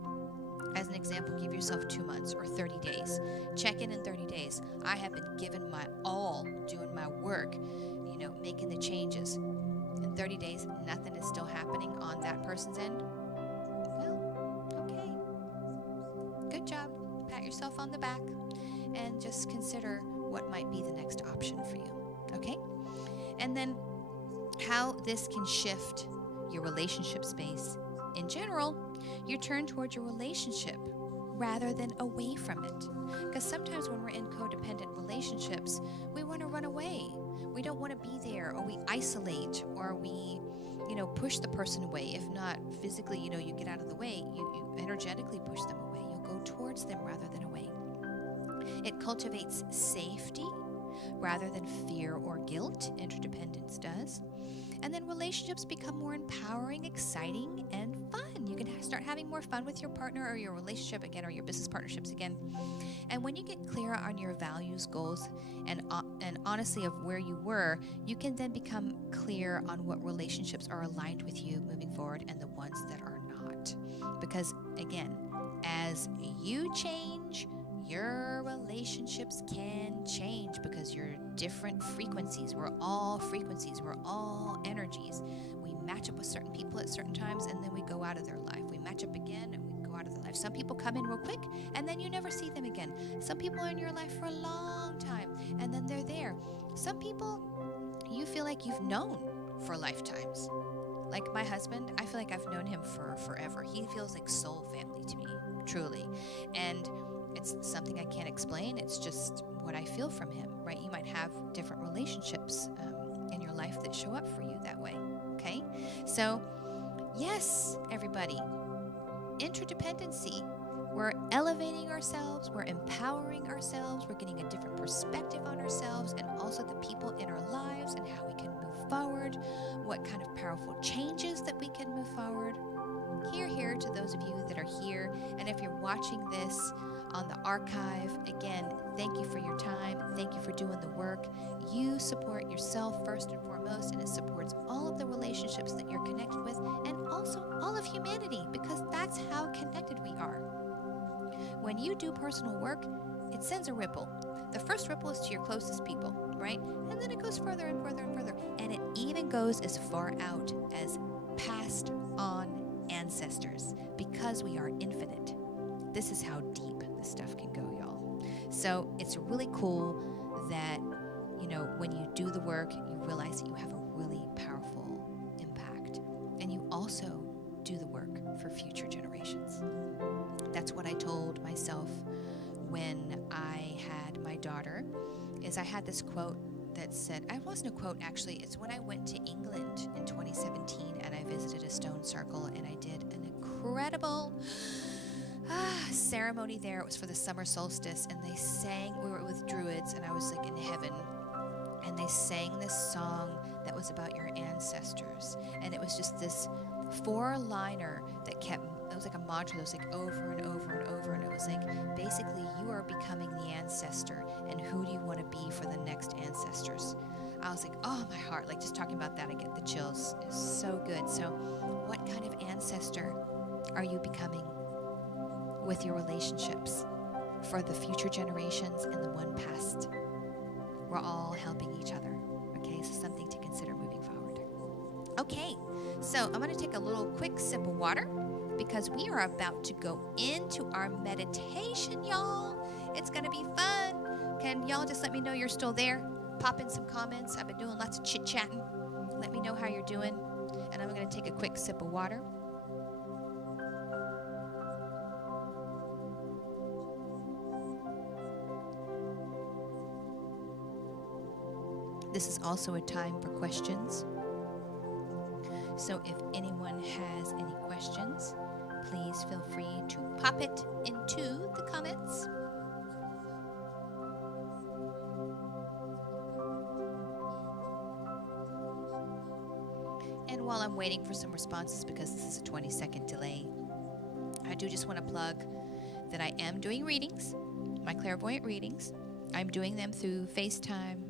As an example, give yourself 2 months or 30 days. Check in 30 days. I have been giving my all, doing my work, making the changes. In 30 days, nothing is still happening on that person's end. Well, okay. Good job. Pat yourself on the back and just consider what might be the next option for you. Okay? And then how this can shift your relationship space. In general, you turn towards your relationship rather than away from it. Because sometimes when we're in codependent relationships, we want to run away. We don't want to be there, or we isolate, or we, push the person away. If not physically, you get out of the way, you energetically push them away. You'll go towards them rather than away. It cultivates safety rather than fear or guilt. Interdependence does. And then relationships become more empowering, exciting, and fun. You can start having more fun with your partner or your relationship again, or your business partnerships again. And when you get clear on your values, goals, and honestly of where you were, you can then become clear on what relationships are aligned with you moving forward and the ones that are not. Because again, as you change, your relationships can change because you're different frequencies. We're all frequencies. We're all energies. We match up with certain people at certain times, and then we go out of their life. We match up again, and we go out of their life. Some people come in real quick, and then you never see them again. Some people are in your life for a long time, and then they're there. Some people you feel like you've known for lifetimes. Like my husband, I feel like I've known him for forever. He feels like soul family to me, truly. And it's something I can't explain. It's just what I feel from him, right? You might have different relationships in your life that show up for you that way, okay? So, yes, everybody, interdependency. We're elevating ourselves. We're empowering ourselves. We're getting a different perspective on ourselves and also the people in our lives and how we can move forward, what kind of powerful changes that we can move forward. Here to those of you that are here. And if you're watching this on the archive, again, thank you for your time. Thank you for doing the work. You support yourself first and foremost, and it supports all of the relationships that you're connected with and also all of humanity, because that's how connected we are. When you do personal work, it sends a ripple. The first ripple is to your closest people, right? And then it goes further and further and further. And it even goes as far out as passed on ancestors, because we are infinite. This is how deep this stuff can go, y'all. So it's really cool that, when you do the work, you realize that you have a really powerful impact. And you also do the work for future generations. That's what I told myself when I had my daughter, is I had this quote that said, it wasn't a quote actually, it's when I went to England in 2017 and I visited a stone circle and I did an incredible ceremony there. It was for the summer solstice, and they sang, we were with druids, and I was like in heaven, and they sang this song that was about your ancestors, and it was just this 4-liner that kept, it was like a mantra that was like over and over and over, and it was like, basically, you are becoming the ancestor, and who do you want to be for the next ancestors? I was like, oh, my heart, like just talking about that, I get the chills. It's so good. So what kind of ancestor are you becoming with your relationships for the future generations and the one past? We're all helping each other, okay? So something to consider moving forward. Okay, so I'm going to take a little quick sip of water because we are about to go into our meditation, y'all. It's going to be fun. Can y'all just let me know you're still there? Pop in some comments. I've been doing lots of chit-chatting. Let me know how you're doing. And I'm going to take a quick sip of water. This is also a time for questions. So if anyone has any questions, please feel free to pop it into the comments. And while I'm waiting for some responses, because this is a 20-second delay, I do just want to plug that I am doing readings, my clairvoyant readings. I'm doing them through FaceTime.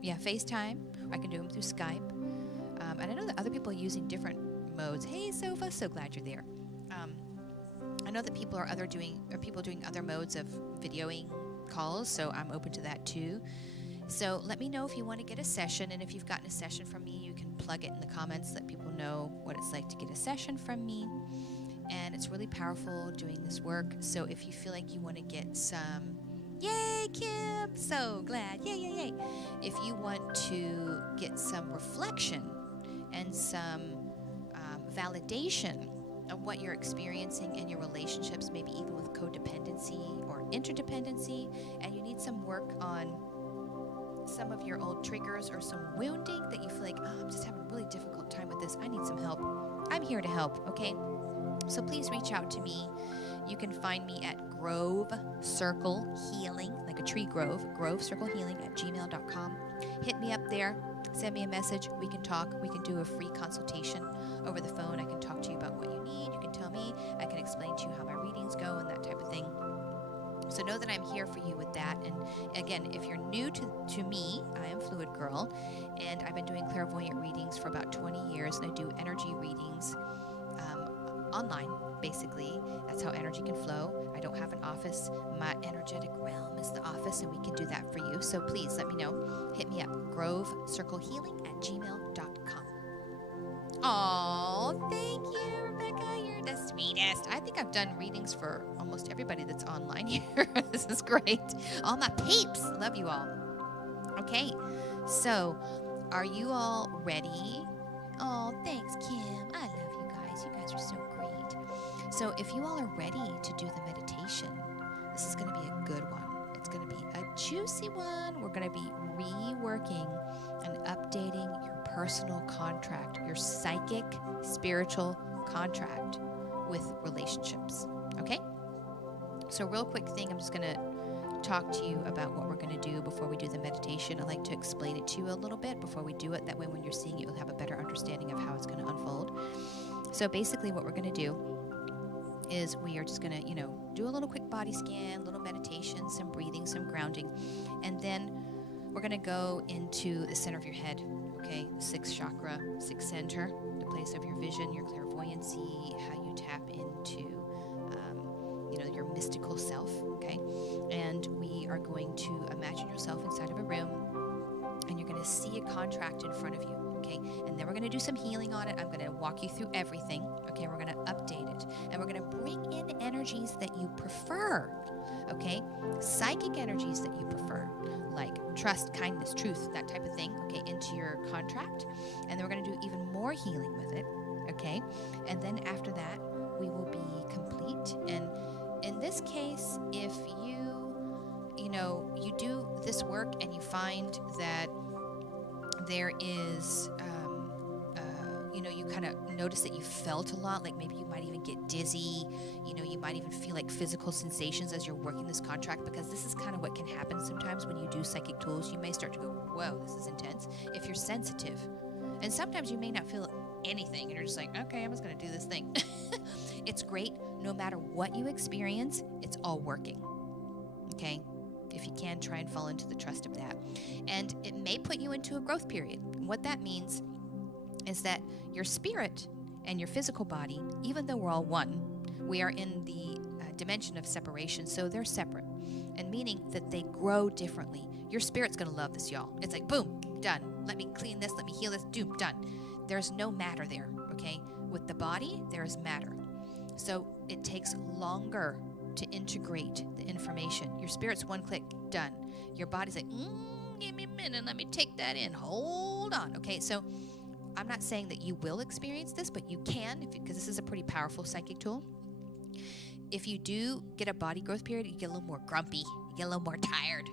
Yeah, FaceTime. I can do them through Skype. And I know that other people are using different modes. Hey, Sofa, so glad you're there. I know that people are doing other modes of videoing calls, so I'm open to that too. So let me know if you want to get a session, and if you've gotten a session from me, you can plug it in the comments, let people know what it's like to get a session from me. And it's really powerful doing this work. So if you feel like you want to get some, yay, Kim, so glad, yay, yay, yay. If you want to get some reflection and some validation of what you're experiencing in your relationships, maybe even with codependency or interdependency, and you need some work on some of your old triggers or some wounding that you feel like, oh, I'm just having a really difficult time with this, I need some help, I'm here to help, okay? So please reach out to me. You can find me at Grove Circle Healing, like a tree grove, Grove Circle Healing at gmail.com. Hit me up there, send me a message, we can talk, we can do a free consultation over the phone. I can talk to you about what you need, you can tell me, I can explain to you how my readings go and that type of thing. So know that I'm here for you with that. And again, if you're new to me, I am Fluidgirl, and I've been doing clairvoyant readings for about 20 years, and I do energy readings online, basically. That's how energy can flow. I don't have an office. My energetic realm is the office, and we can do that for you. So please let me know. Hit me up, grovecirclehealing@gmail.com. Oh, thank you, Rebecca. You're the sweetest. I think I've done readings for almost everybody that's online here. This is great. All my peeps. Love you all. Okay, so are you all ready? Oh, thanks, Kim. I love you guys. You guys are so great. So if you all are ready to do the meditation, this is going to be a good one. It's going to be a juicy one. We're going to be reworking and updating your personal contract, your psychic, spiritual contract with relationships. Okay? So real quick thing, I'm just going to talk to you about what we're going to do before we do the meditation. I'd like to explain it to you a little bit before we do it. That way when you're seeing it, you'll have a better understanding of how it's going to unfold. So basically what we're going to do is we are just going to, do a little quick body scan, a little meditation, some breathing, some grounding, and then we're going to go into the center of your head, okay? The sixth chakra, sixth center, the place of your vision, your clairvoyancy, how you tap into, your mystical self, okay? And we are going to imagine yourself inside of a room, and you're going to see a contract in front of you. Okay, and then we're going to do some healing on it. I'm going to walk you through everything. Okay, we're going to update it. And we're going to bring in energies that you prefer. Okay, psychic energies that you prefer, like trust, kindness, truth, that type of thing, okay, into your contract. And then we're going to do even more healing with it. Okay, and then after that, we will be complete. And in this case, if you do this work and you find that there is, you kind of notice that you felt a lot, like maybe you might even get dizzy, you might even feel like physical sensations as you're working this contract, because this is kind of what can happen sometimes when you do psychic tools. You may start to go, whoa, this is intense, if you're sensitive. And sometimes you may not feel anything, and you're just like, okay, I'm just going to do this thing. It's great. No matter what you experience, it's all working. Okay? If you can, try and fall into the trust of that. And it may put you into a growth period. And what that means is that your spirit and your physical body, even though we're all one, we are in the dimension of separation, so they're separate. And meaning that they grow differently. Your spirit's going to love this, y'all. It's like, boom, done. Let me clean this, let me heal this, doom, done. There's no matter there, okay? With the body, there is matter. So it takes longer to integrate the information. Your spirit's one click, done. Your body's like, give me a minute, let me take that in. Hold on, okay? So I'm not saying that you will experience this, but you can, because this is a pretty powerful psychic tool. If you do get a body growth period, you get a little more grumpy, you get a little more tired,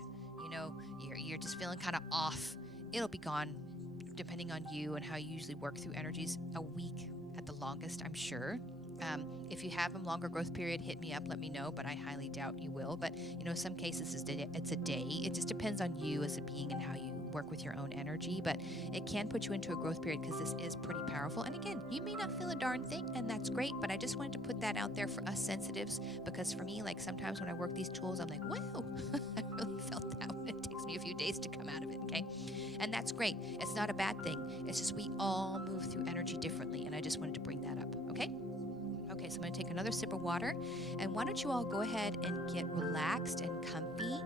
you're just feeling kind of off. it'll be gone, depending on you and how you usually work through energies, a week at the longest, I'm sure. If you have a longer growth period, hit me up, let me know, but I highly doubt you will. But, some cases it's a day. It just depends on you as a being and how you work with your own energy. But it can put you into a growth period because this is pretty powerful. And again, you may not feel a darn thing, and that's great, but I just wanted to put that out there for us sensitives, because for me, like sometimes when I work these tools, I'm like, wow, I really felt that one. It takes me a few days to come out of it, okay? And that's great. It's not a bad thing. It's just we all move through energy differently, and I just wanted to bring that up, okay? Okay, so I'm going to take another sip of water, and why don't you all go ahead and get relaxed and comfy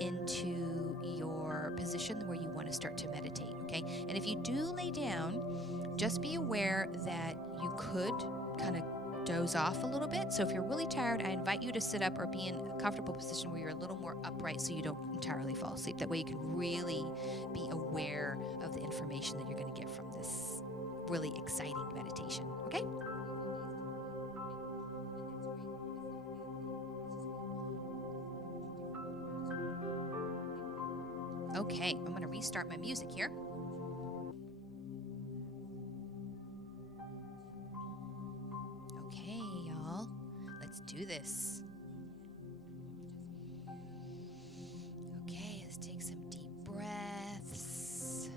into your position where you want to start to meditate, okay? And if you do lay down, just be aware that you could kind of doze off a little bit. So if you're really tired, I invite you to sit up or be in a comfortable position where you're a little more upright so you don't entirely fall asleep. That way you can really be aware of the information that you're going to get from this really exciting meditation, okay? Okay, I'm going to restart my music here. Okay, y'all, let's do this. Okay, let's take some deep breaths.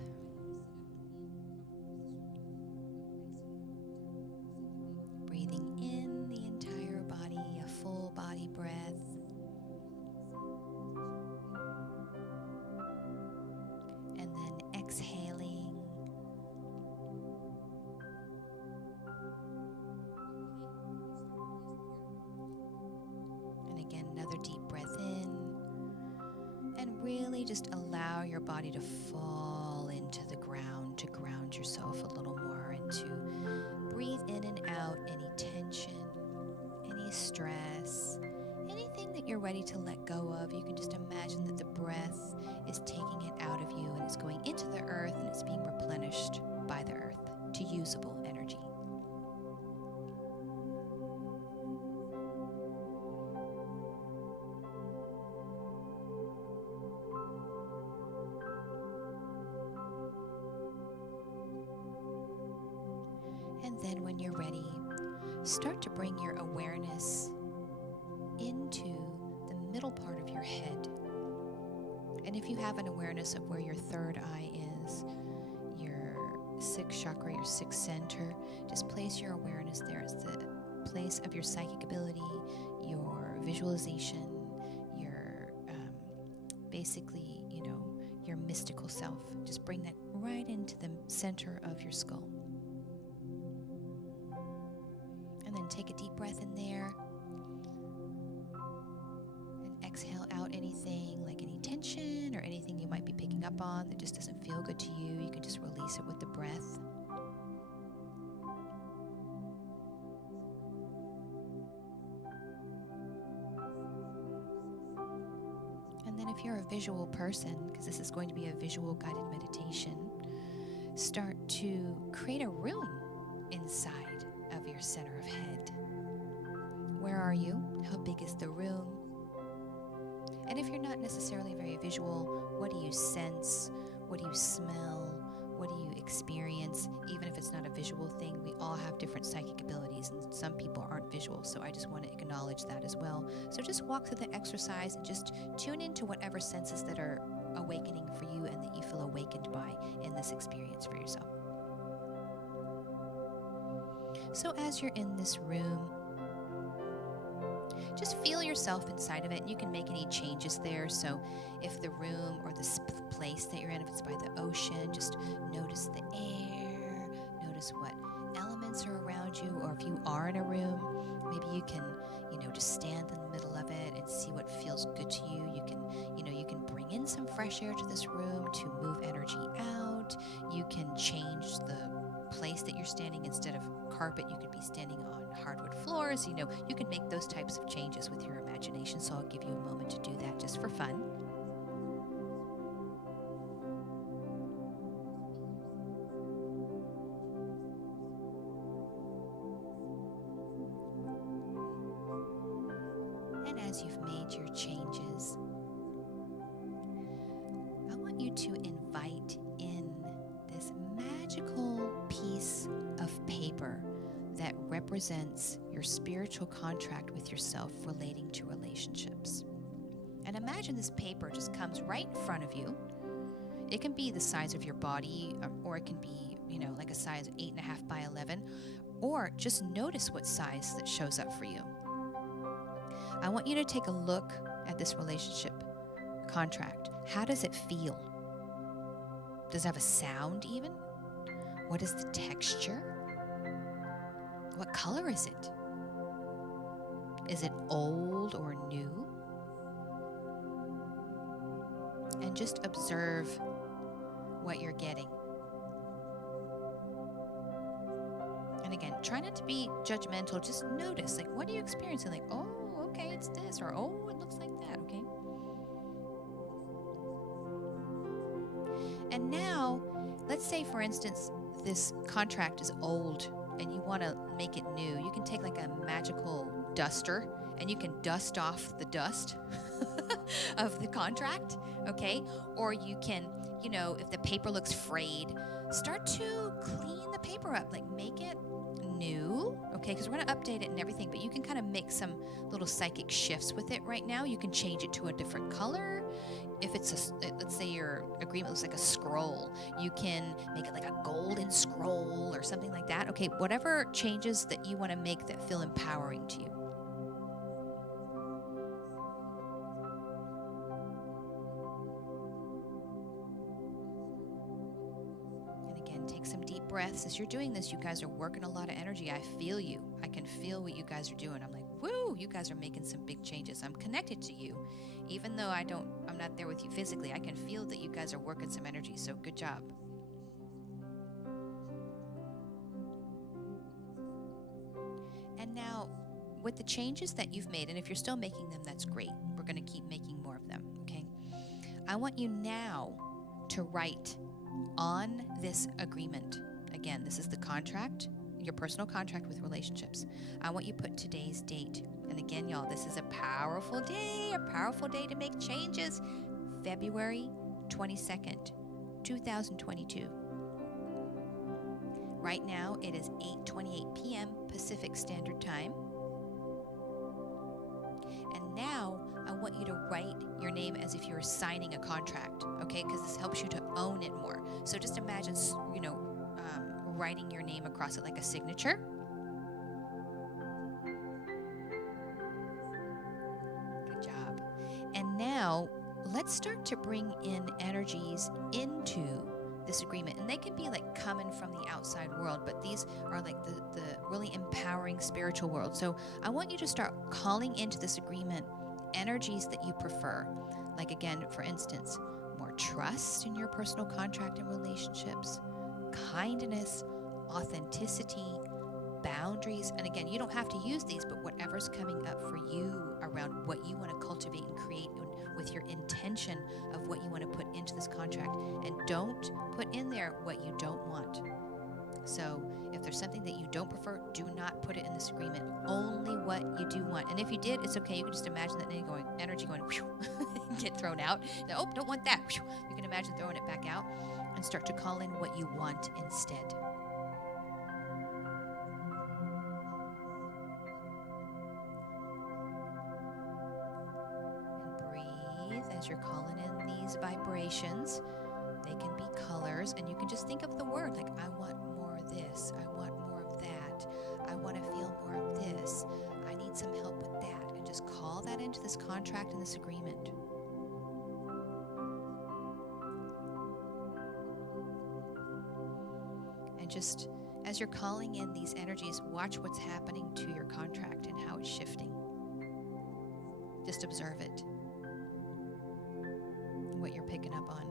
Breathing in the entire body, a full body breath. And then exhaling. And again, another deep breath in. And really just allow your body to fall into the ground, to ground yourself a little more, and to breathe in and out any tension, any stress, anything that you're ready to let go of. You can just imagine that the breath is taking it out of you and it's going into the earth and it's being replenished by the earth to usable energy. And then when you're ready, start to bring your awareness into the middle part of your head. And if you have an awareness of where your third eye is, your sixth chakra, your sixth center, just place your awareness there. It's the place of your psychic ability, your visualization, your basically, your mystical self. Just bring that right into the center of your skull. And then take a deep breath in there. Exhale out anything like any tension or anything you might be picking up on that just doesn't feel good to you. You can just release it with the breath. And then if you're a visual person, because this is going to be a visual guided meditation, start to create a room inside of your center of head. Where are you? How big is the room? And if you're not necessarily very visual, what do you sense? What do you smell? What do you experience? Even if it's not a visual thing, we all have different psychic abilities, and some people aren't visual, so I just want to acknowledge that as well. So just walk through the exercise and just tune into whatever senses that are awakening for you and that you feel awakened by in this experience for yourself. So as you're in this room, just feel yourself inside of it, and you can make any changes there. So if the room or the place that you're in, if it's by the ocean, just notice the air, notice what elements are around you, or if you are in a room, maybe you can, just stand in the middle of it and see what feels good to you. You can, you can bring in some fresh air to this room to move energy out. You can change the place that you're standing. Instead of carpet, you could be standing on hardwood floors. You can make those types of changes with your imagination. So I'll give you a moment to do that just for fun. And as you've made your changes, I want you to invite in this magical piece of paper that represents your spiritual contract with yourself relating to relationships. And imagine this paper just comes right in front of you. It can be the size of your body, or it can be, like a size 8.5 by 11, or just notice what size that shows up for you. I want you to take a look at this relationship contract. How does it feel? Does it have a sound even? What is the texture? What color is it? Is it old or new? And just observe what you're getting. And again, try not to be judgmental. Just notice, like, what are you experiencing? Like, oh, okay, it's this, or oh, it looks like that, okay? And now, let's say, for instance, this contract is old and you want to make it new. You can take like a magical duster and you can dust off the dust of the contract, okay? Or you can, if the paper looks frayed, start to clean the paper up, like make it new, okay? Because we're going to update it and everything, but you can kind of make some little psychic shifts with it right now. You can change it to a different color. If it's let's say your agreement looks like a scroll, you can make it like a golden scroll or something like that. Okay, whatever changes that you want to make that feel empowering to you. And again, take some deep breaths. As you're doing this, you guys are working a lot of energy. I feel you. I can feel what you guys are doing. I'm like, woo, you guys are making some big changes. I'm connected to you. Even though I'm not there with you physically, I can feel that you guys are working some energy, so good job. And now, with the changes that you've made, and if you're still making them, that's great. We're going to keep making more of them, okay? I want you now to write on this agreement. Again, this is the contract, your personal contract with relationships. I want you to put today's date. And again, y'all, this is a powerful day to make changes. February 22nd, 2022. Right now, it is 8:28 p.m. Pacific Standard Time. And now, I want you to write your name as if you were signing a contract, okay? Because this helps you to own it more. So just imagine, writing your name across it like a signature. Good job. And now, let's start to bring in energies into this agreement. And they can be like coming from the outside world, but these are like the really empowering spiritual world. So I want you to start calling into this agreement energies that you prefer. Like again, for instance, more trust in your personal contract and relationships, kindness, authenticity, boundaries. And again, you don't have to use these, but whatever's coming up for you around what you want to cultivate and create with your intention of what you want to put into this contract. And don't put in there what you don't want. So if there's something that you don't prefer, do not put it in this agreement. Only what you do want. And if you did, it's okay. You can just imagine that energy going whew, get thrown out. Oh, don't want that. Whew. You can imagine throwing it back out and start to call in what you want instead. As you're calling in these vibrations, they can be colors, and you can just think of the word like, I want more of this, I want more of that, I want to feel more of this, I need some help with that, and just call that into this contract and this agreement. And just as you're calling in these energies, watch what's happening to your contract and how it's shifting. Just observe it. What you're picking up on.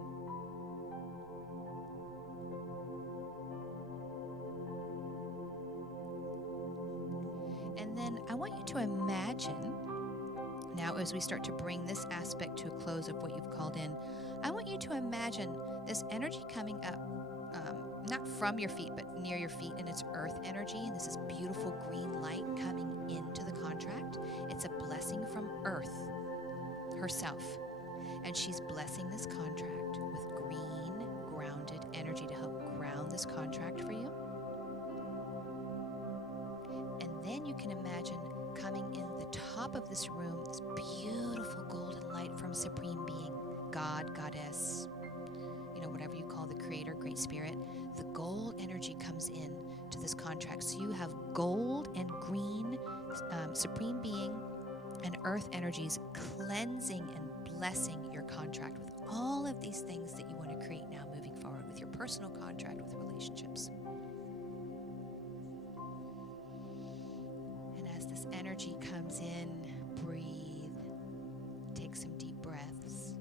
And then I want you to imagine, now as we start to bring this aspect to a close of what you've called in, I want you to imagine this energy coming up, not from your feet, but near your feet, and it's earth energy, and this is beautiful green light coming into the contract. It's a blessing from Earth herself. And she's blessing this contract with green this contract for you. And then you can imagine coming in the top of this room, this beautiful golden light from Supreme Being, God, Goddess, whatever you call the Creator, Great Spirit. The gold energy comes in to this contract. So you have gold and green Supreme Being and earth energies cleansing and blessing your contract with all of these things that you want to create now moving forward with your personal contract with relationships. And as this energy comes in, breathe, take some deep breaths.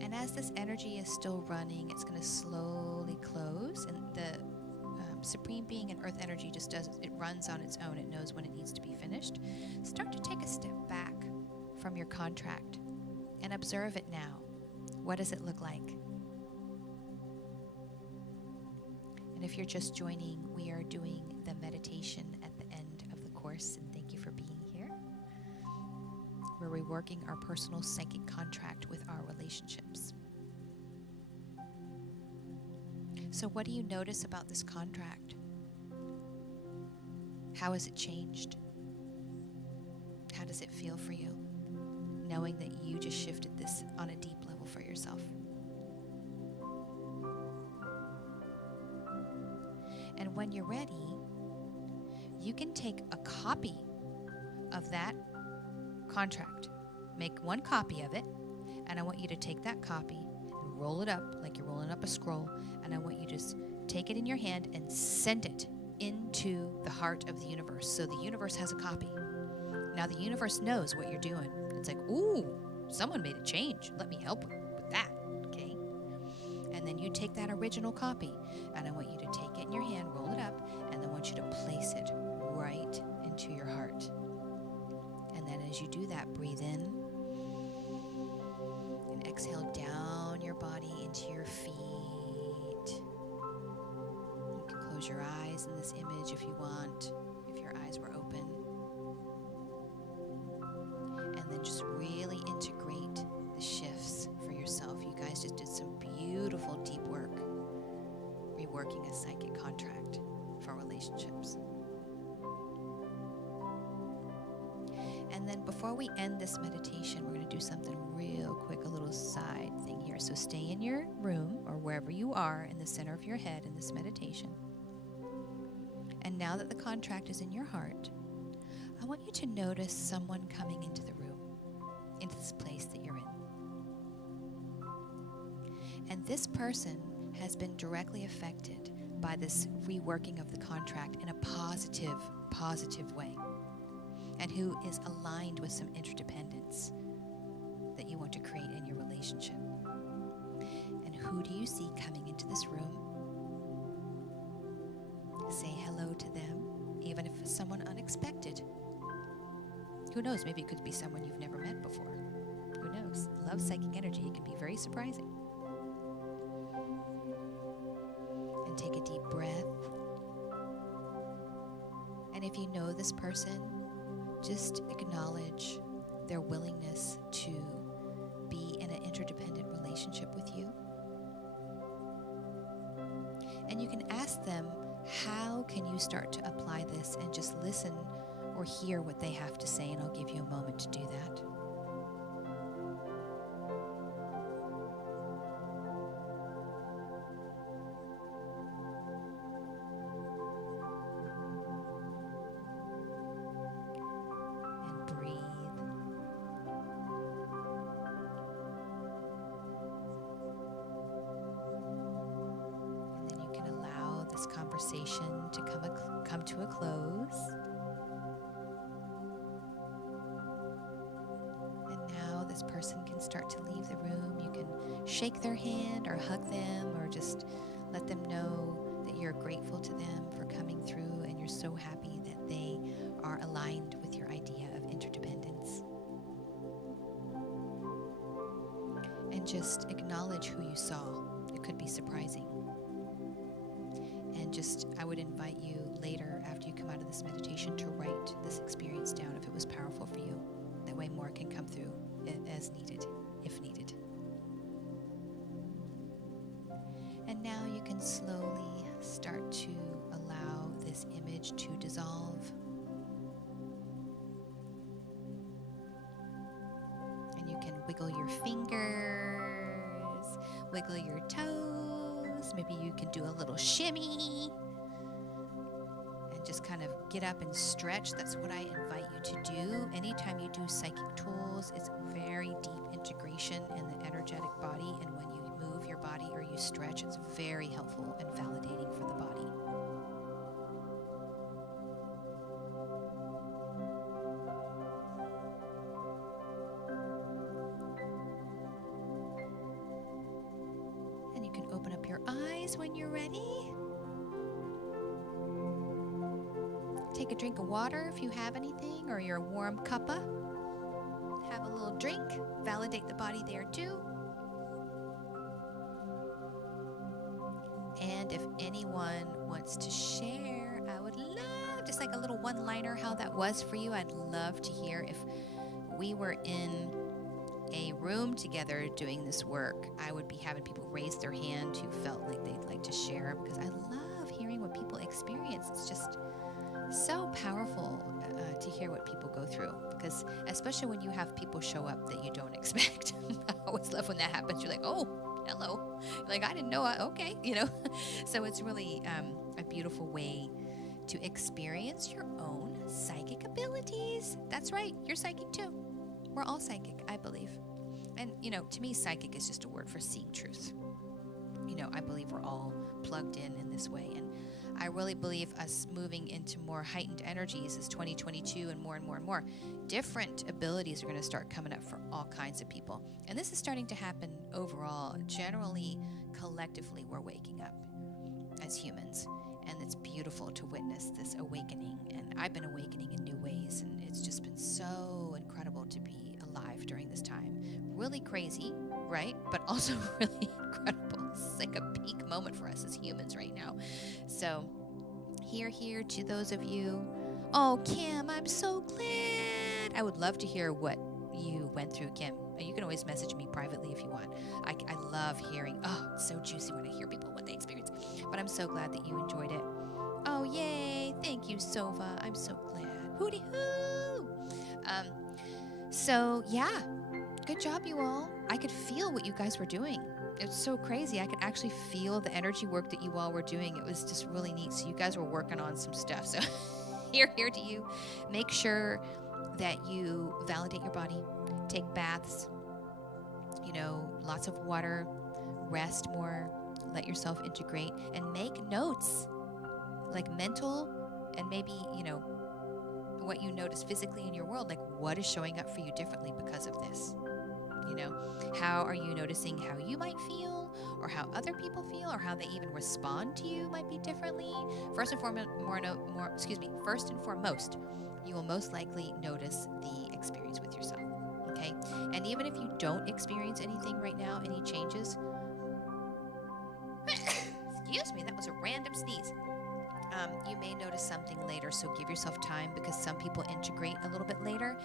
And as this energy is still running, it's going to slowly close. And the Supreme Being and Earth energy just does, it runs on its own. It knows when it needs to be finished. Start to take a step back from your contract and observe it now. What does it look like? And if you're just joining, we are doing the meditation at the end of the course. And thank you for being here. We're reworking our personal psychic contract with our relationships. So what do you notice about this contract? How has it changed? How does it feel for you, knowing that you just shifted this on a deep level for yourself? And when you're ready, you can take a copy of that contract, make one copy of it, and I want you to take that copy and roll it up like you're rolling up a scroll, and I want you to just take it in your hand and send it into the heart of the universe. So the universe has a copy. Now the universe knows what you're doing. It's like, ooh, someone made a change. Let me help with that, okay? And then you take that original copy, and I want you to take it in your hand, roll it up, and then I want you to place it right into your heart. And then as you do that, breathe in and exhale down your body into your feet. You can close your eyes in this image if you want, if your eyes were open. And then just really integrate the shifts for yourself. You guys just did some beautiful deep work, reworking a psychic contract for relationships. And then before we end this meditation, we're going to do something real quick, a little side thing here. So stay in your room or wherever you are in the center of your head in this meditation. And now that the contract is in your heart, I want you to notice someone coming into the room, into this place that you're in. And this person has been directly affected by this reworking of the contract in a positive way, and who is aligned with some interdependence that you want to create in your relationship. And who do you see coming into this room? Say hello to them, even if it's someone unexpected. Who knows? Maybe it could be someone you've never met before. Who knows? Love psychic energy. It can be very surprising. And take a deep breath. And if you know this person, just acknowledge their willingness to be in an interdependent relationship with you. And you can ask them, how can you start to apply this, and just listen or hear what they have to say, and I'll give you a moment to do that. Conversation to come to a close. And now this person can start to leave the room. You can shake their hand or hug them, or just let them know that you're grateful to them for coming through, and you're so happy that they are aligned with your idea of interdependence. And just acknowledge who you saw. It could be surprising. And I would invite you later after you come out of this meditation to write this experience down if it was powerful for you. That way more can come through as needed, if needed. And now you can slowly start to allow this image to dissolve. And you can wiggle your fingers, wiggle your toes. Maybe you can do a little shimmy. And just kind of get up and stretch. That's what I invite you to do. Anytime you do psychic tools, it's very deep integration in the energetic body. And when you move your body or you stretch, it's very helpful and validating for the body. And you can open up your eyes when you're ready. Take a drink of water if you have anything, or your warm cuppa. Have a little drink. Validate the body there too. And if anyone wants to share, I would love, just like a little one-liner, how that was for you. I'd love to hear. If we were in a room together doing this work, I would be having people raise their hand who felt like they'd like to share, because I love hearing what people experience. It's just so powerful to hear what people go through, because especially when you have people show up that you don't expect. I always love when that happens. You're like, oh, hello. Like, I didn't know. Okay, So it's really a beautiful way to experience your own psychic abilities. That's right. You're psychic too. We're all psychic, I believe. And, to me, psychic is just a word for seeing truth. I believe we're all plugged in this way. And I really believe us moving into more heightened energies as 2022 and more and more and more. Different abilities are going to start coming up for all kinds of people. And this is starting to happen overall. Generally, collectively, we're waking up as humans. And it's beautiful to witness this awakening. And I've been awakening in new ways. And it's just been so incredible to be alive during this time. Really crazy, right? But also really incredible. It's like a peak moment for us as humans right now. So here to those of you. Oh, Kim, I'm so glad. I would love to hear what you went through, Kim. You can always message me privately if you want. I love hearing. Oh, it's so juicy when I hear people what they experience. But I'm so glad that you enjoyed it. Oh, yay. Thank you, Sova. I'm so glad. Hooty hoo. So, yeah. Good job, you all. I could feel what you guys were doing. It's so crazy. I could actually feel the energy work that you all were doing. It was just really neat. So you guys were working on some stuff. So here to you. Make sure that you validate your body. Take baths. Lots of water. Rest more. Let yourself integrate. And make notes. Like mental and maybe, what you notice physically in your world. Like what is showing up for you differently because of this? How are you noticing how you might feel, or how other people feel, or how they even respond to you might be differently? First and foremost, you will most likely notice the experience with yourself. Okay? And even if you don't experience anything right now, any changes, excuse me, that was a random sneeze. You may notice something later, so give yourself time, because some people integrate a little bit later.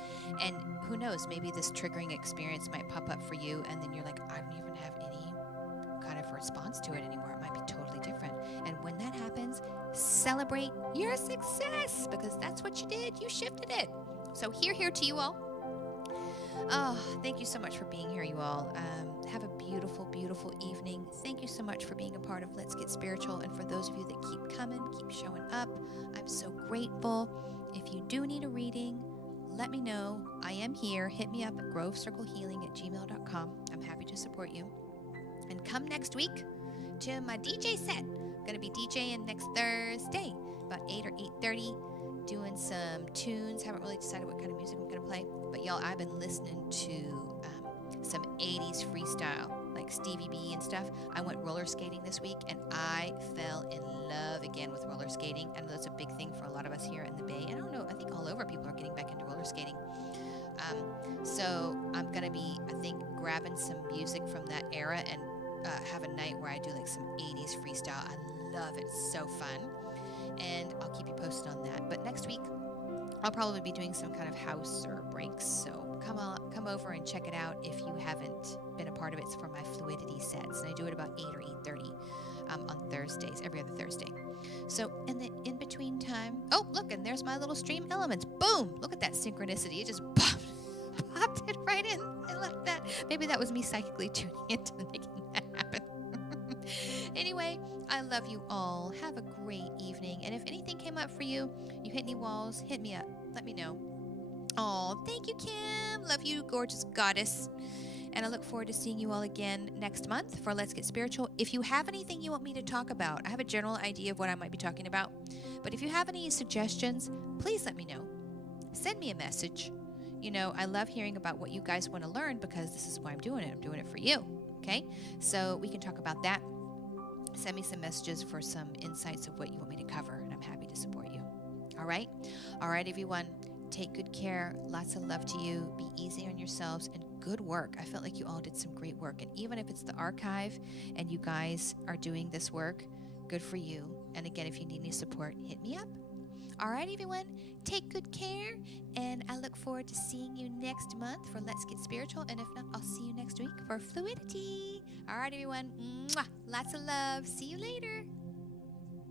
And who knows, maybe this triggering experience might pop up for you, and then you're like, I don't even have any kind of response to it anymore. It might be totally different. And when that happens, celebrate your success, because that's what you did. You shifted it. So here to you all. Oh, thank you so much for being here, you all. Have a beautiful, beautiful evening. Thank you so much for being a part of Let's Get Spiritual. And for those of you that keep coming, keep showing up, I'm so grateful. If you do need a reading, let me know. I am here. Hit me up at grovecirclehealing@gmail.com. I'm happy to support you. And come next week to my DJ set. I'm going to be DJing next Thursday, about 8 or 8:30. Doing some tunes. Haven't really decided what kind of music I'm going to play. But y'all, I've been listening to some 80s freestyle, like Stevie B and stuff. I went roller skating this week, and I fell in love again with roller skating. I know that's a big thing for a lot of us here in the Bay. I don't know. I think all over people are getting back into roller skating. So I'm going to be, I think, grabbing some music from that era and have a night where I do like some 80s freestyle. I love it. It's so fun. And I'll keep you posted on that. But next week, I'll probably be doing some kind of house or breaks. So come over and check it out if you haven't been a part of it. It's for my fluidity sets. And I do it about 8 or 8:30 on Thursdays, every other Thursday. So in the in-between time, oh, look, and there's my little stream elements. Boom! Look at that synchronicity. It just popped it right in. I love that. Maybe that was me psychically tuning into making that happen. Anyway, I love you all. Have a great evening. And if anything came up for you, you hit any walls, hit me up. Let me know. Oh, thank you, Kim. Love you, gorgeous goddess. And I look forward to seeing you all again next month for Let's Get Spiritual. If you have anything you want me to talk about, I have a general idea of what I might be talking about. But if you have any suggestions, please let me know. Send me a message. You know, I love hearing about what you guys want to learn because this is why I'm doing it. I'm doing it for you. Okay? So we can talk about that. Send me some messages for some insights of what you want me to cover, and I'm happy to support you. All right? All right, everyone. Take good care. Lots of love to you. Be easy on yourselves, and good work. I felt like you all did some great work. And even if it's the archive and you guys are doing this work, good for you. And again, if you need any support, hit me up. All right, everyone. Take good care, and I look forward to seeing you next month for Let's Get Spiritual. And if not, I'll see you next week for Fluidity. All right, everyone. Mwah. Lots of love. See you later.